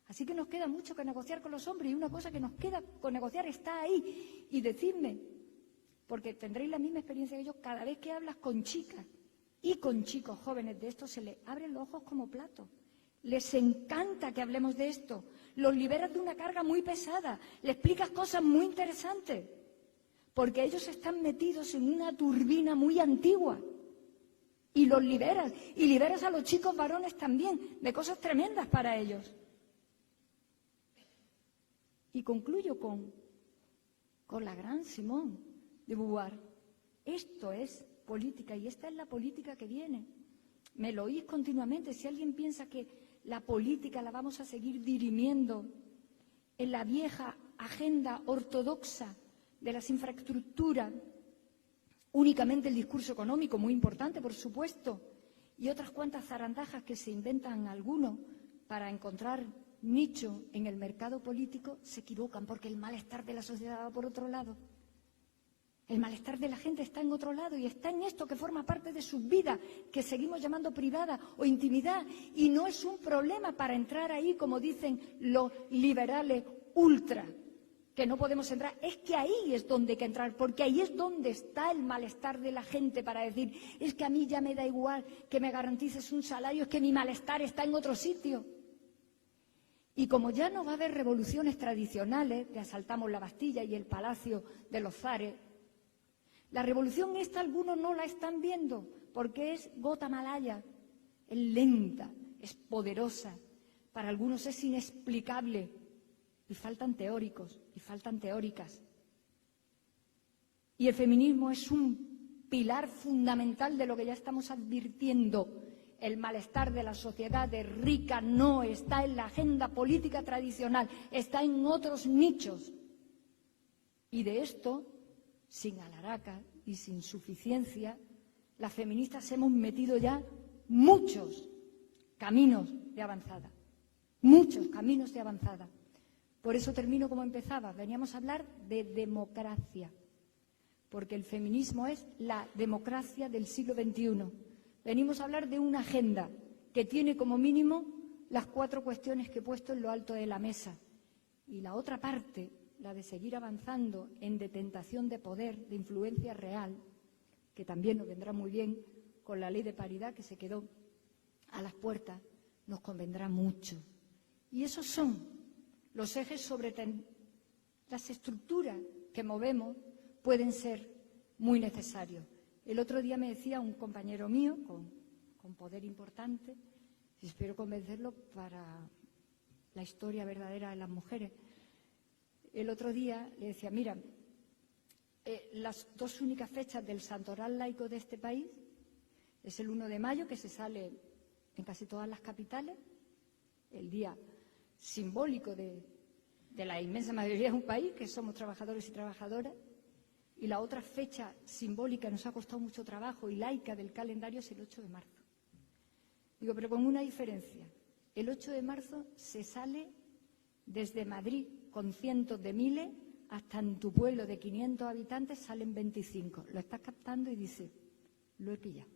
Así que nos queda mucho que negociar con los hombres y una cosa que nos queda con negociar está ahí. Y decidme, porque tendréis la misma experiencia que yo, cada vez que hablas con chicas y con chicos jóvenes de esto se les abren los ojos como platos. Les encanta que hablemos de esto. Los liberas de una carga muy pesada. Le explicas cosas muy interesantes. Porque ellos están metidos en una turbina muy antigua. Y los liberas. Y liberas a los chicos varones también de cosas tremendas para ellos. Y concluyo con la gran Simone de Beauvoir. Esto es política y esta es la política que viene. Me lo oís continuamente. Si alguien piensa que la política la vamos a seguir dirimiendo en la vieja agenda ortodoxa de las infraestructuras, únicamente el discurso económico, muy importante, por supuesto, y otras cuantas zarandajas que se inventan algunos para encontrar nicho en el mercado político, se equivocan, porque el malestar de la sociedad va por otro lado. El malestar de la gente está en otro lado y está en esto que forma parte de su vida, que seguimos llamando privada o intimidad. Y no es un problema para entrar ahí, como dicen los liberales ultra, que no podemos entrar. Es que ahí es donde hay que entrar, porque ahí es donde está el malestar de la gente para decir, es que a mí ya me da igual que me garantices un salario, es que mi malestar está en otro sitio. Y como ya no va a haber revoluciones tradicionales, que asaltamos la Bastilla y el Palacio de los Zares, la revolución esta algunos no la están viendo porque es gota malaya, es lenta, es poderosa, para algunos es inexplicable y faltan teóricos y faltan teóricas. Y el feminismo es un pilar fundamental de lo que ya estamos advirtiendo el malestar de la sociedad de rica no está en la agenda política tradicional, está en otros nichos. Y de esto, sin alaraca y sin suficiencia, las feministas hemos metido ya muchos caminos de avanzada, muchos caminos de avanzada. Por eso termino como empezaba. Veníamos a hablar de democracia, porque el feminismo es la democracia del siglo XXI. Venimos a hablar de una agenda que tiene como mínimo las 4 cuestiones que he puesto en lo alto de la mesa. Y la otra parte, la de seguir avanzando en detentación de poder, de influencia real, que también nos vendrá muy bien con la ley de paridad que se quedó a las puertas, nos convendrá mucho. Y esos son los ejes sobre las estructuras que movemos, pueden ser muy necesarios. El otro día me decía un compañero mío con poder importante, y espero convencerlo para la historia verdadera de las mujeres. El otro día le decía, mira, las 2 únicas fechas del santoral laico de este país es el 1 de mayo, que se sale en casi todas las capitales, el día simbólico de la inmensa mayoría de un país, que somos trabajadores y trabajadoras, y la otra fecha simbólica, nos ha costado mucho trabajo, y laica del calendario, es el 8 de marzo. Digo, pero con una diferencia. El 8 de marzo se sale desde Madrid con cientos de miles, hasta en tu pueblo de 500 habitantes salen 25. Lo estás captando y dices, lo he pillado.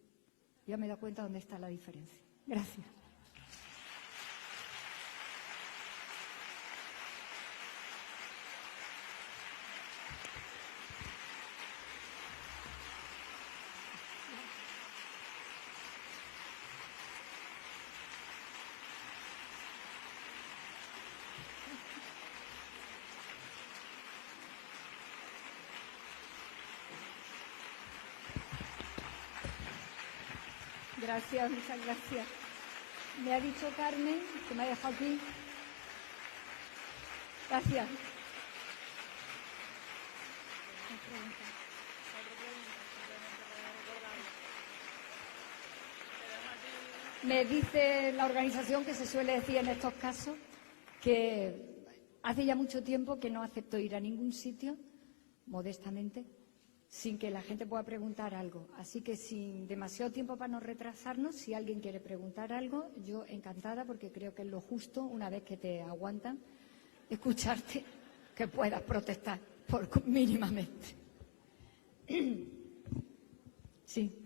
Ya me he dado cuenta dónde está la diferencia. Gracias. Gracias, muchas gracias. Me ha dicho Carmen, que me ha dejado aquí. Gracias. Me dice la organización, que se suele decir en estos casos, que hace ya mucho tiempo que no acepto ir a ningún sitio, modestamente, sin que la gente pueda preguntar algo. Así que sin demasiado tiempo para no retrasarnos, si alguien quiere preguntar algo, yo encantada, porque creo que es lo justo, una vez que te aguantan, escucharte, que puedas protestar mínimamente. Sí.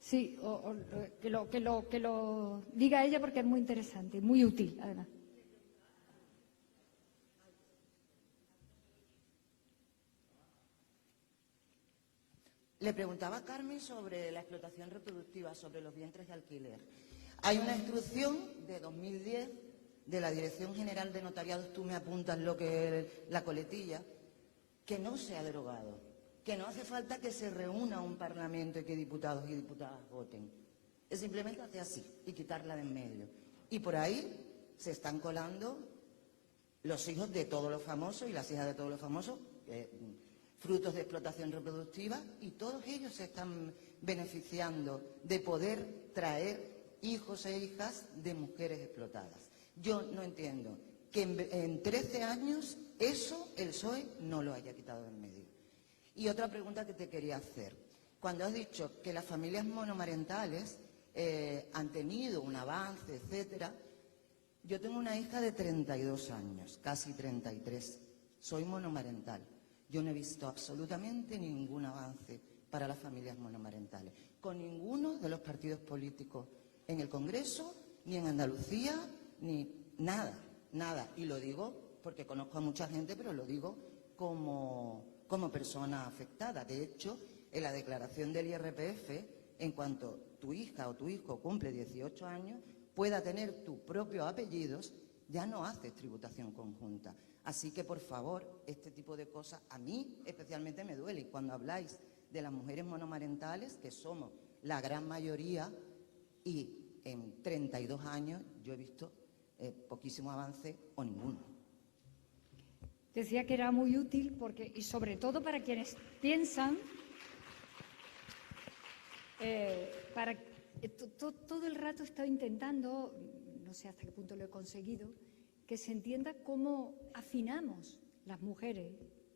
Sí, que lo diga ella, porque es muy interesante y muy útil, además. Le preguntaba a Carmen sobre la explotación reproductiva, sobre los vientres de alquiler. Hay una instrucción de 2010 de la Dirección General de Notariados, tú me apuntas lo que es la coletilla, que no se ha derogado, que no hace falta que se reúna un parlamento y que diputados y diputadas voten. Es simplemente hacer así y quitarla de en medio. Y por ahí se están colando los hijos de todos los famosos y las hijas de todos los famosos, frutos de explotación reproductiva, y todos ellos se están beneficiando de poder traer hijos e hijas de mujeres explotadas. Yo no entiendo que en 13 años eso el PSOE no lo haya quitado de en medio. Y otra pregunta que te quería hacer. Cuando has dicho que las familias monomarentales han tenido un avance, etcétera, yo tengo una hija de 32 años, casi 33. Soy monomarental. Yo no he visto absolutamente ningún avance para las familias monomarentales, con ninguno de los partidos políticos en el Congreso, ni en Andalucía, ni nada, nada. Y lo digo porque conozco a mucha gente, pero lo digo como persona afectada. De hecho, en la declaración del IRPF, en cuanto tu hija o tu hijo cumple 18 años, pueda tener tus propios apellidos, ya no haces tributación conjunta. Así que, por favor, este tipo de cosas a mí especialmente me duele. Y cuando habláis de las mujeres monomarentales, que somos la gran mayoría, y en 32 años yo he visto poquísimo avance o ninguno. Decía que era muy útil porque, y sobre todo para quienes piensan, todo el rato he estado intentando, no sé hasta qué punto lo he conseguido, que se entienda cómo afinamos las mujeres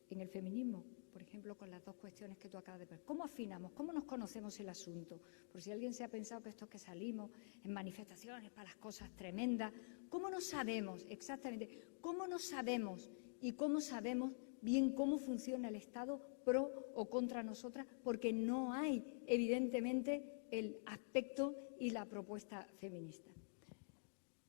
en el feminismo, por ejemplo, con las dos cuestiones que tú acabas de ver. ¿Cómo afinamos? ¿Cómo nos conocemos el asunto? Por si alguien se ha pensado que estos que salimos en manifestaciones para las cosas tremendas, ¿cómo nos sabemos exactamente? ¿Cómo nos sabemos y cómo sabemos bien cómo funciona el Estado pro o contra nosotras? Porque no hay, evidentemente, el aspecto y la propuesta feminista.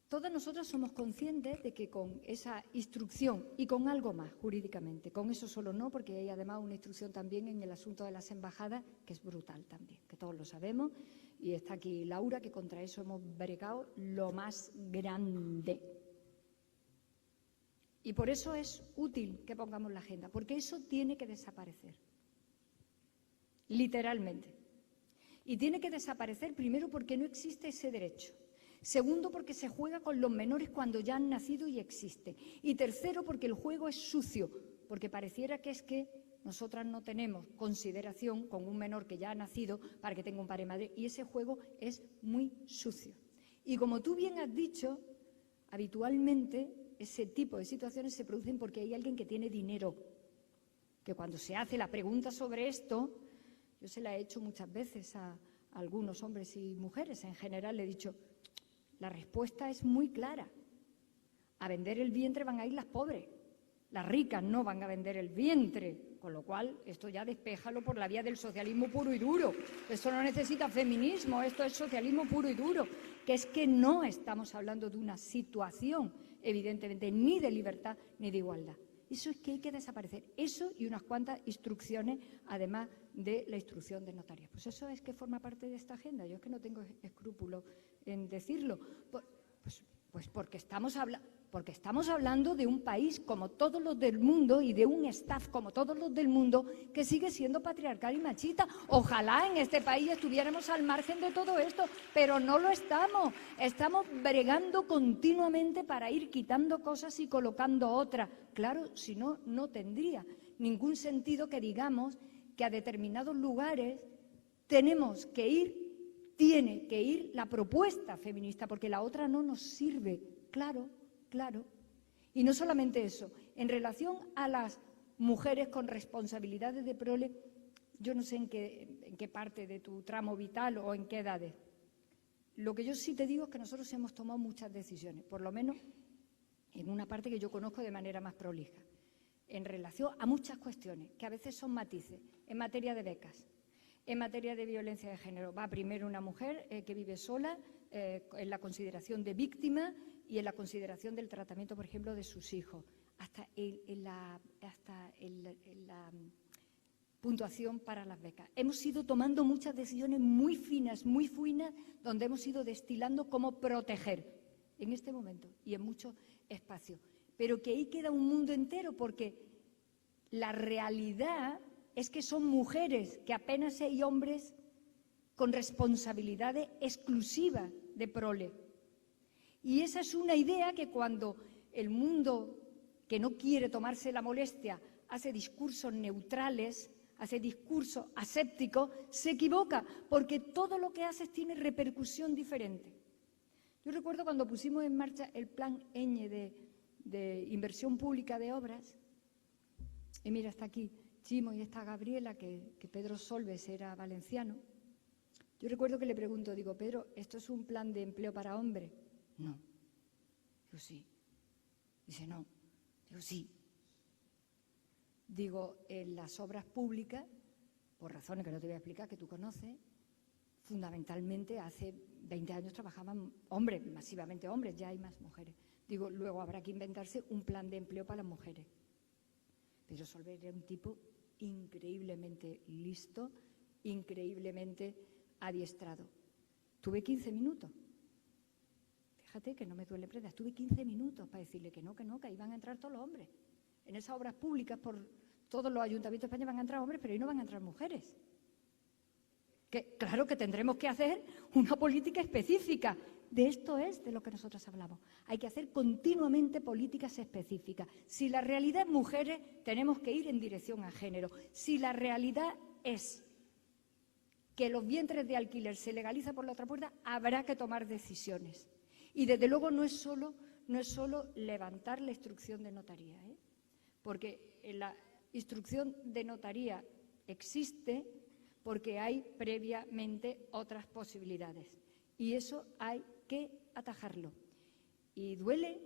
Todas nosotras somos conscientes de que con esa instrucción y con algo más jurídicamente, con eso solo no, porque hay además una instrucción también en el asunto de las embajadas, que es brutal también, que todos lo sabemos, y está aquí Laura, que contra eso hemos bregado lo más grande. Y por eso es útil que pongamos la agenda, porque eso tiene que desaparecer, literalmente. Y tiene que desaparecer primero porque no existe ese derecho. Segundo, porque se juega con los menores cuando ya han nacido y existen. Y tercero, porque el juego es sucio, porque pareciera que es que nosotras no tenemos consideración con un menor que ya ha nacido para que tenga un padre y madre, y ese juego es muy sucio. Y como tú bien has dicho, habitualmente ese tipo de situaciones se producen porque hay alguien que tiene dinero, que cuando se hace la pregunta sobre esto, yo se la he hecho muchas veces a algunos hombres y mujeres, en general le he dicho, la respuesta es muy clara. A vender el vientre van a ir las pobres. Las ricas no van a vender el vientre. Con lo cual, esto ya despéjalo por la vía del socialismo puro y duro. Esto no necesita feminismo, esto es socialismo puro y duro. Que es que no estamos hablando de una situación, evidentemente, ni de libertad ni de igualdad. Eso es que hay que desaparecer. Eso y unas cuantas instrucciones, además de la instrucción de notarias. Pues eso es que forma parte de esta agenda. Yo es que no tengo escrúpulos en decirlo. Pues porque estamos hablando de un país como todos los del mundo y de un staff como todos los del mundo que sigue siendo patriarcal y machista. Ojalá en este país estuviéramos al margen de todo esto, pero no lo estamos. Estamos bregando continuamente para ir quitando cosas y colocando otras. Claro, si no, no tendría ningún sentido que digamos que a determinados lugares tenemos que ir, tiene que ir la propuesta feminista, porque la otra no nos sirve. Claro, claro. Y no solamente eso, en relación a las mujeres con responsabilidades de prole, yo no sé en qué parte de tu tramo vital o en qué edades. Lo que yo sí te digo es que nosotros hemos tomado muchas decisiones, por lo menos en una parte que yo conozco de manera más prolija, en relación a muchas cuestiones, que a veces son matices, en materia de becas, en materia de violencia de género. Va primero una mujer que vive sola, en la consideración de víctima y en la consideración del tratamiento, por ejemplo, de sus hijos, hasta en la puntuación para las becas. Hemos ido tomando muchas decisiones muy finas, donde hemos ido destilando cómo proteger en este momento y en muchos espacios. Pero que ahí queda un mundo entero, porque la realidad es que son mujeres, que apenas hay hombres con responsabilidades exclusivas de prole. Y esa es una idea que cuando el mundo, que no quiere tomarse la molestia, hace discursos neutrales, hace discursos asépticos, se equivoca, porque todo lo que haces tiene repercusión diferente. Yo recuerdo cuando pusimos en marcha el plan EÑE de inversión pública de obras, y mira, está aquí Chimo y está Gabriela, que Pedro Solbes era valenciano. Yo recuerdo que le pregunto, digo, Pedro, ¿esto es un plan de empleo para hombres? No. Digo, sí. Dice, no. Digo, sí. Digo, en las obras públicas, por razones que no te voy a explicar, que tú conoces, fundamentalmente hace 20 años trabajaban hombres, masivamente hombres, ya hay más mujeres. Digo, luego habrá que inventarse un plan de empleo para las mujeres. Pedro Solbes era un tipo increíblemente listo, increíblemente adiestrado. Tuve 15 minutos. Fíjate que no me duele prenda. Tuve 15 minutos para decirle que no, que iban a entrar todos los hombres. En esas obras públicas, por todos los ayuntamientos de España van a entrar hombres, pero ahí no van a entrar mujeres. Que, claro que tendremos que hacer una política específica. De esto es de lo que nosotros hablamos. Hay que hacer continuamente políticas específicas. Si la realidad es mujeres, tenemos que ir en dirección a género. Si la realidad es que los vientres de alquiler se legalizan por la otra puerta, habrá que tomar decisiones. Y desde luego no es solo levantar la instrucción de notaría, porque la instrucción de notaría existe porque hay previamente otras posibilidades. Y eso hay que atajarlo. Y duele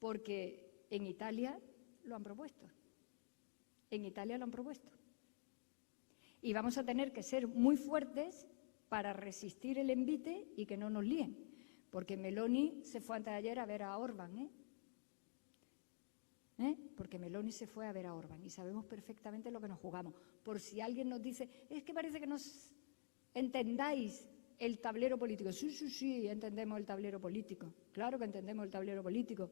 porque en Italia lo han propuesto. En Italia lo han propuesto. Y vamos a tener que ser muy fuertes para resistir el envite y que no nos líen. Porque Meloni se fue antes de ayer a ver a Orbán, Porque Meloni se fue a ver a Orbán y sabemos perfectamente lo que nos jugamos. Por si alguien nos dice, es que parece que no entendáis el tablero político. Sí, entendemos el tablero político. Claro que entendemos el tablero político,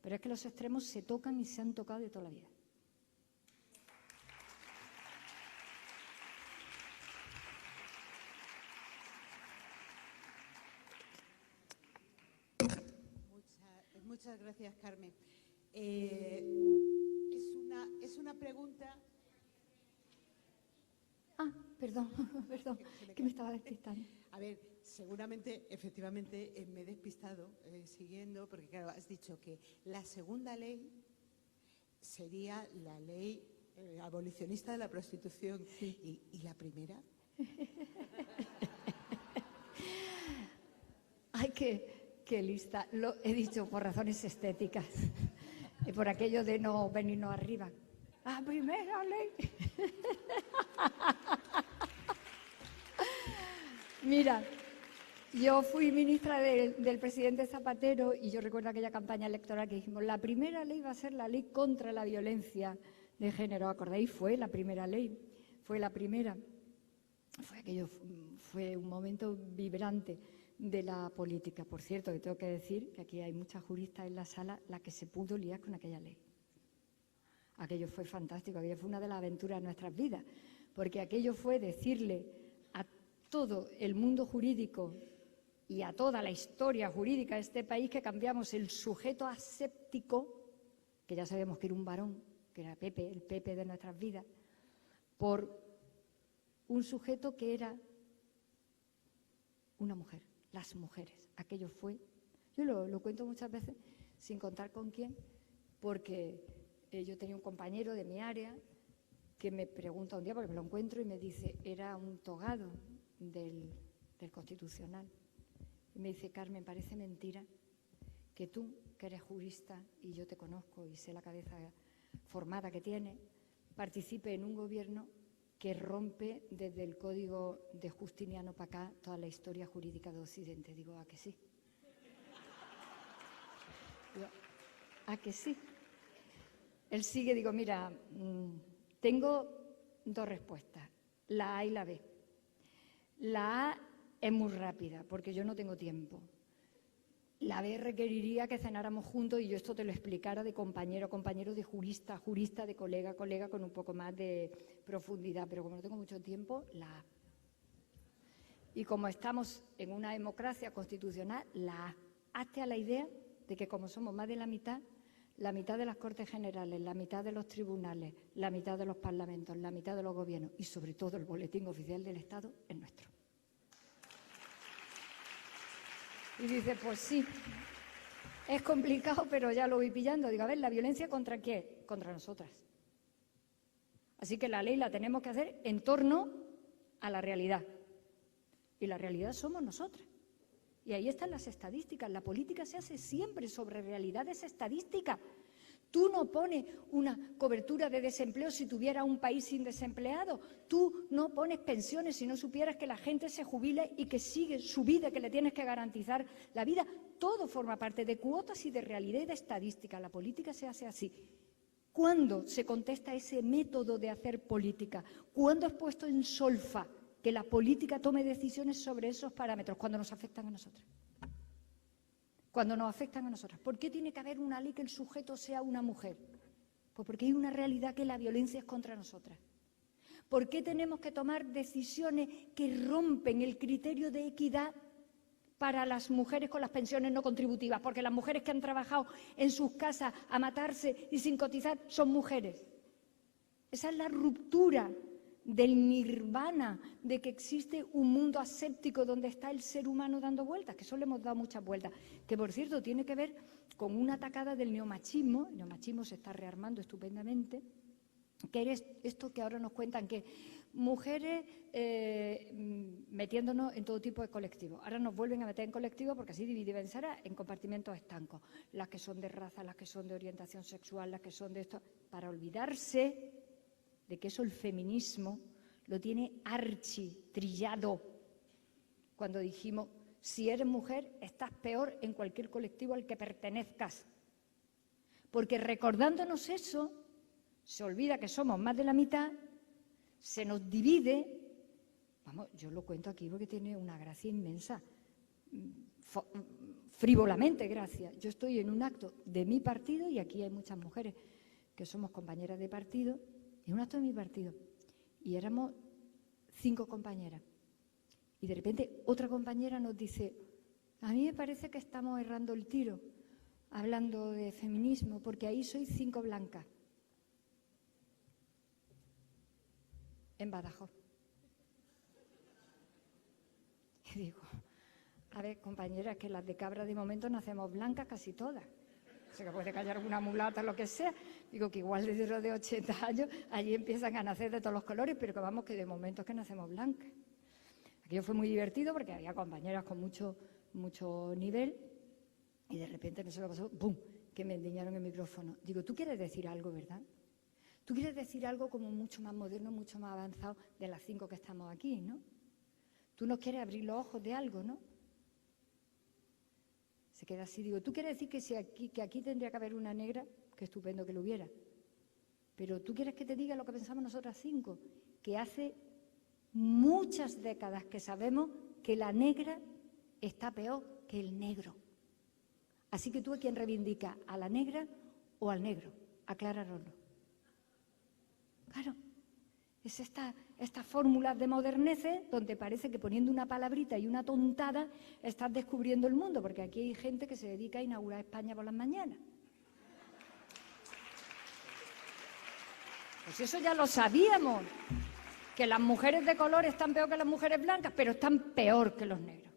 pero es que los extremos se tocan y se han tocado de toda la vida. Muchas gracias, Carmen. Es una pregunta... Perdón, que me estaba despistando. A ver, seguramente, efectivamente, me he despistado siguiendo, porque claro, has dicho que la segunda ley sería la ley abolicionista de la prostitución. Sí. ¿Y la primera? Ay, qué lista. Lo he dicho por razones estéticas y por aquello de no venirnos arriba. La primera ley. Mira, yo fui ministra del presidente Zapatero y yo recuerdo aquella campaña electoral que dijimos, la primera ley va a ser la ley contra la violencia de género. ¿Acordáis? Fue la primera ley, fue la primera. Fue un momento vibrante de la política. Por cierto, que tengo que decir que aquí hay muchas juristas en la sala, la que se pudo liar con aquella ley. Aquello fue fantástico, aquello fue una de las aventuras de nuestras vidas, porque aquello fue decirle a todo el mundo jurídico y a toda la historia jurídica de este país que cambiamos el sujeto aséptico, que ya sabemos que era un varón, que era Pepe, el Pepe de nuestras vidas, por un sujeto que era una mujer, las mujeres. Aquello fue, yo lo cuento muchas veces sin contar con quién, porque yo tenía un compañero de mi área que me pregunta un día, porque me lo encuentro, y me dice, era un togado del Constitucional. Y me dice, Carmen, parece mentira que tú, que eres jurista, y yo te conozco y sé la cabeza formada que tienes, participe en un gobierno que rompe desde el Código de Justiniano para acá toda la historia jurídica de Occidente. Digo, ¿a que sí? Digo, ¿a que sí? Él sigue, digo, mira, tengo dos respuestas, la A y la B. La A es muy rápida, porque yo no tengo tiempo. La B requeriría que cenáramos juntos y yo esto te lo explicara de compañero a compañero, de jurista a jurista, de colega a colega, con un poco más de profundidad. Pero como no tengo mucho tiempo, la A. Y como estamos en una democracia constitucional, la A. Hazte a la idea de que como somos más de la mitad de las Cortes Generales, la mitad de los tribunales, la mitad de los parlamentos, la mitad de los gobiernos y sobre todo el Boletín Oficial del Estado es nuestro. Y dice, pues sí, es complicado, pero ya lo voy pillando. Digo, a ver, ¿la violencia contra qué? Contra nosotras. Así que la ley la tenemos que hacer en torno a la realidad. Y la realidad somos nosotras. Y ahí están las estadísticas. La política se hace siempre sobre realidades estadísticas. Tú no pones una cobertura de desempleo si tuviera un país sin desempleados. Tú no pones pensiones si no supieras que la gente se jubile y que sigue su vida, que le tienes que garantizar la vida. Todo forma parte de cuotas y de realidad y de estadística. La política se hace así. ¿Cuándo se contesta ese método de hacer política? ¿Cuándo es puesto en solfa que la política tome decisiones sobre esos parámetros? Cuando nos afectan a nosotros. cuando nos afectan a nosotras. ¿Por qué tiene que haber una ley que el sujeto sea una mujer? Pues porque hay una realidad que la violencia es contra nosotras. ¿Por qué tenemos que tomar decisiones que rompen el criterio de equidad para las mujeres con las pensiones no contributivas? Porque las mujeres que han trabajado en sus casas a matarse y sin cotizar son mujeres. Esa es la ruptura del nirvana, de que existe un mundo aséptico donde está el ser humano dando vueltas, que eso le hemos dado muchas vueltas, que por cierto tiene que ver con una atacada del neomachismo. El neomachismo se está rearmando estupendamente, que es esto que ahora nos cuentan, que mujeres metiéndonos en todo tipo de colectivos. Ahora nos vuelven a meter en colectivos porque así divide y vencerá, en compartimentos estancos. Las que son de raza, las que son de orientación sexual, las que son de esto, para olvidarse de que eso el feminismo lo tiene architrillado. Cuando dijimos, si eres mujer, estás peor en cualquier colectivo al que pertenezcas. Porque recordándonos eso, se olvida que somos más de la mitad, se nos divide. Vamos, yo lo cuento aquí porque tiene una gracia inmensa, frívolamente gracia. Yo estoy en un acto de mi partido, y aquí hay muchas mujeres que somos compañeras de partido, es un acto de mi partido, y éramos 5 compañeras. Y de repente otra compañera nos dice, a mí me parece que estamos errando el tiro, hablando de feminismo, porque ahí sois 5 blancas. En Badajoz. Y digo, a ver, compañeras, que las de Cabra de momento nacemos blancas casi todas. O sea, que puede callar alguna mulata, lo que sea. Digo que igual desde los de 80 años, allí empiezan a nacer de todos los colores, pero que vamos, que de momento es que nacemos blancas. Aquello fue muy divertido porque había compañeras con mucho nivel, y de repente, no sé lo que pasó, ¡pum!, que me endiñaron el micrófono. Digo, tú quieres decir algo, ¿verdad? Tú quieres decir algo como mucho más moderno, mucho más avanzado de las 5 que estamos aquí, ¿no? Tú nos quieres abrir los ojos de algo, ¿no? Se queda así, digo, ¿tú quieres decir que aquí tendría que haber una negra? Qué estupendo que lo hubiera. Pero ¿tú quieres que te diga lo que pensamos nosotras 5? Que hace muchas décadas que sabemos que la negra está peor que el negro. Así que tú, ¿a quién reivindica? ¿A la negra o al negro? Acláralo. Claro, es esta fórmula de moderneces donde parece que poniendo una palabrita y una tontada estás descubriendo el mundo, porque aquí hay gente que se dedica a inaugurar España por las mañanas. Pues eso ya lo sabíamos, que las mujeres de color están peor que las mujeres blancas, pero están peor que los negros.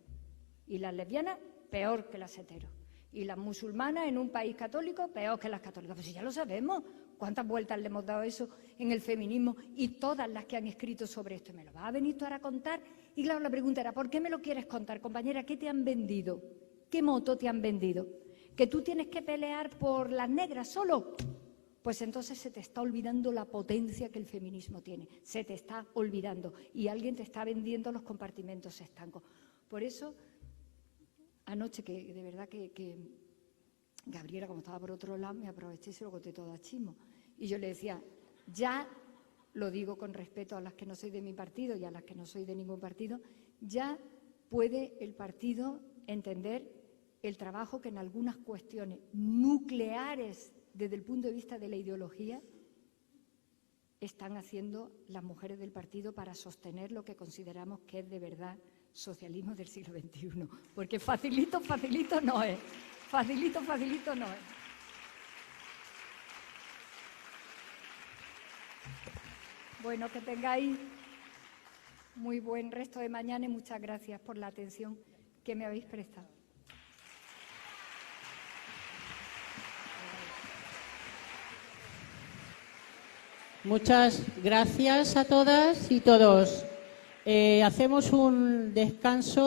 Y las lesbianas, peor que las heteros. Y las musulmanas en un país católico, peor que las católicas. Pues ya lo sabemos. ¿Cuántas vueltas le hemos dado a eso en el feminismo y todas las que han escrito sobre esto? ¿Me lo vas a venir tú ahora a contar? Y claro, la pregunta era, ¿por qué me lo quieres contar, compañera? ¿Qué te han vendido? ¿Qué moto te han vendido? ¿Que tú tienes que pelear por las negras solo? Pues entonces se te está olvidando la potencia que el feminismo tiene. Se te está olvidando. Y alguien te está vendiendo los compartimentos estancos. Por eso, anoche, que de verdad que Gabriela, como estaba por otro lado, me aproveché y se lo conté todo a Chismo. Y yo le decía, ya lo digo con respeto a las que no soy de mi partido y a las que no soy de ningún partido, ya puede el partido entender el trabajo que en algunas cuestiones nucleares desde el punto de vista de la ideología están haciendo las mujeres del partido para sostener lo que consideramos que es de verdad socialismo del siglo XXI. Porque facilito no es. Facilito no es. Bueno, que tengáis muy buen resto de mañana y muchas gracias por la atención que me habéis prestado. Muchas gracias a todas y todos. Hacemos un descanso.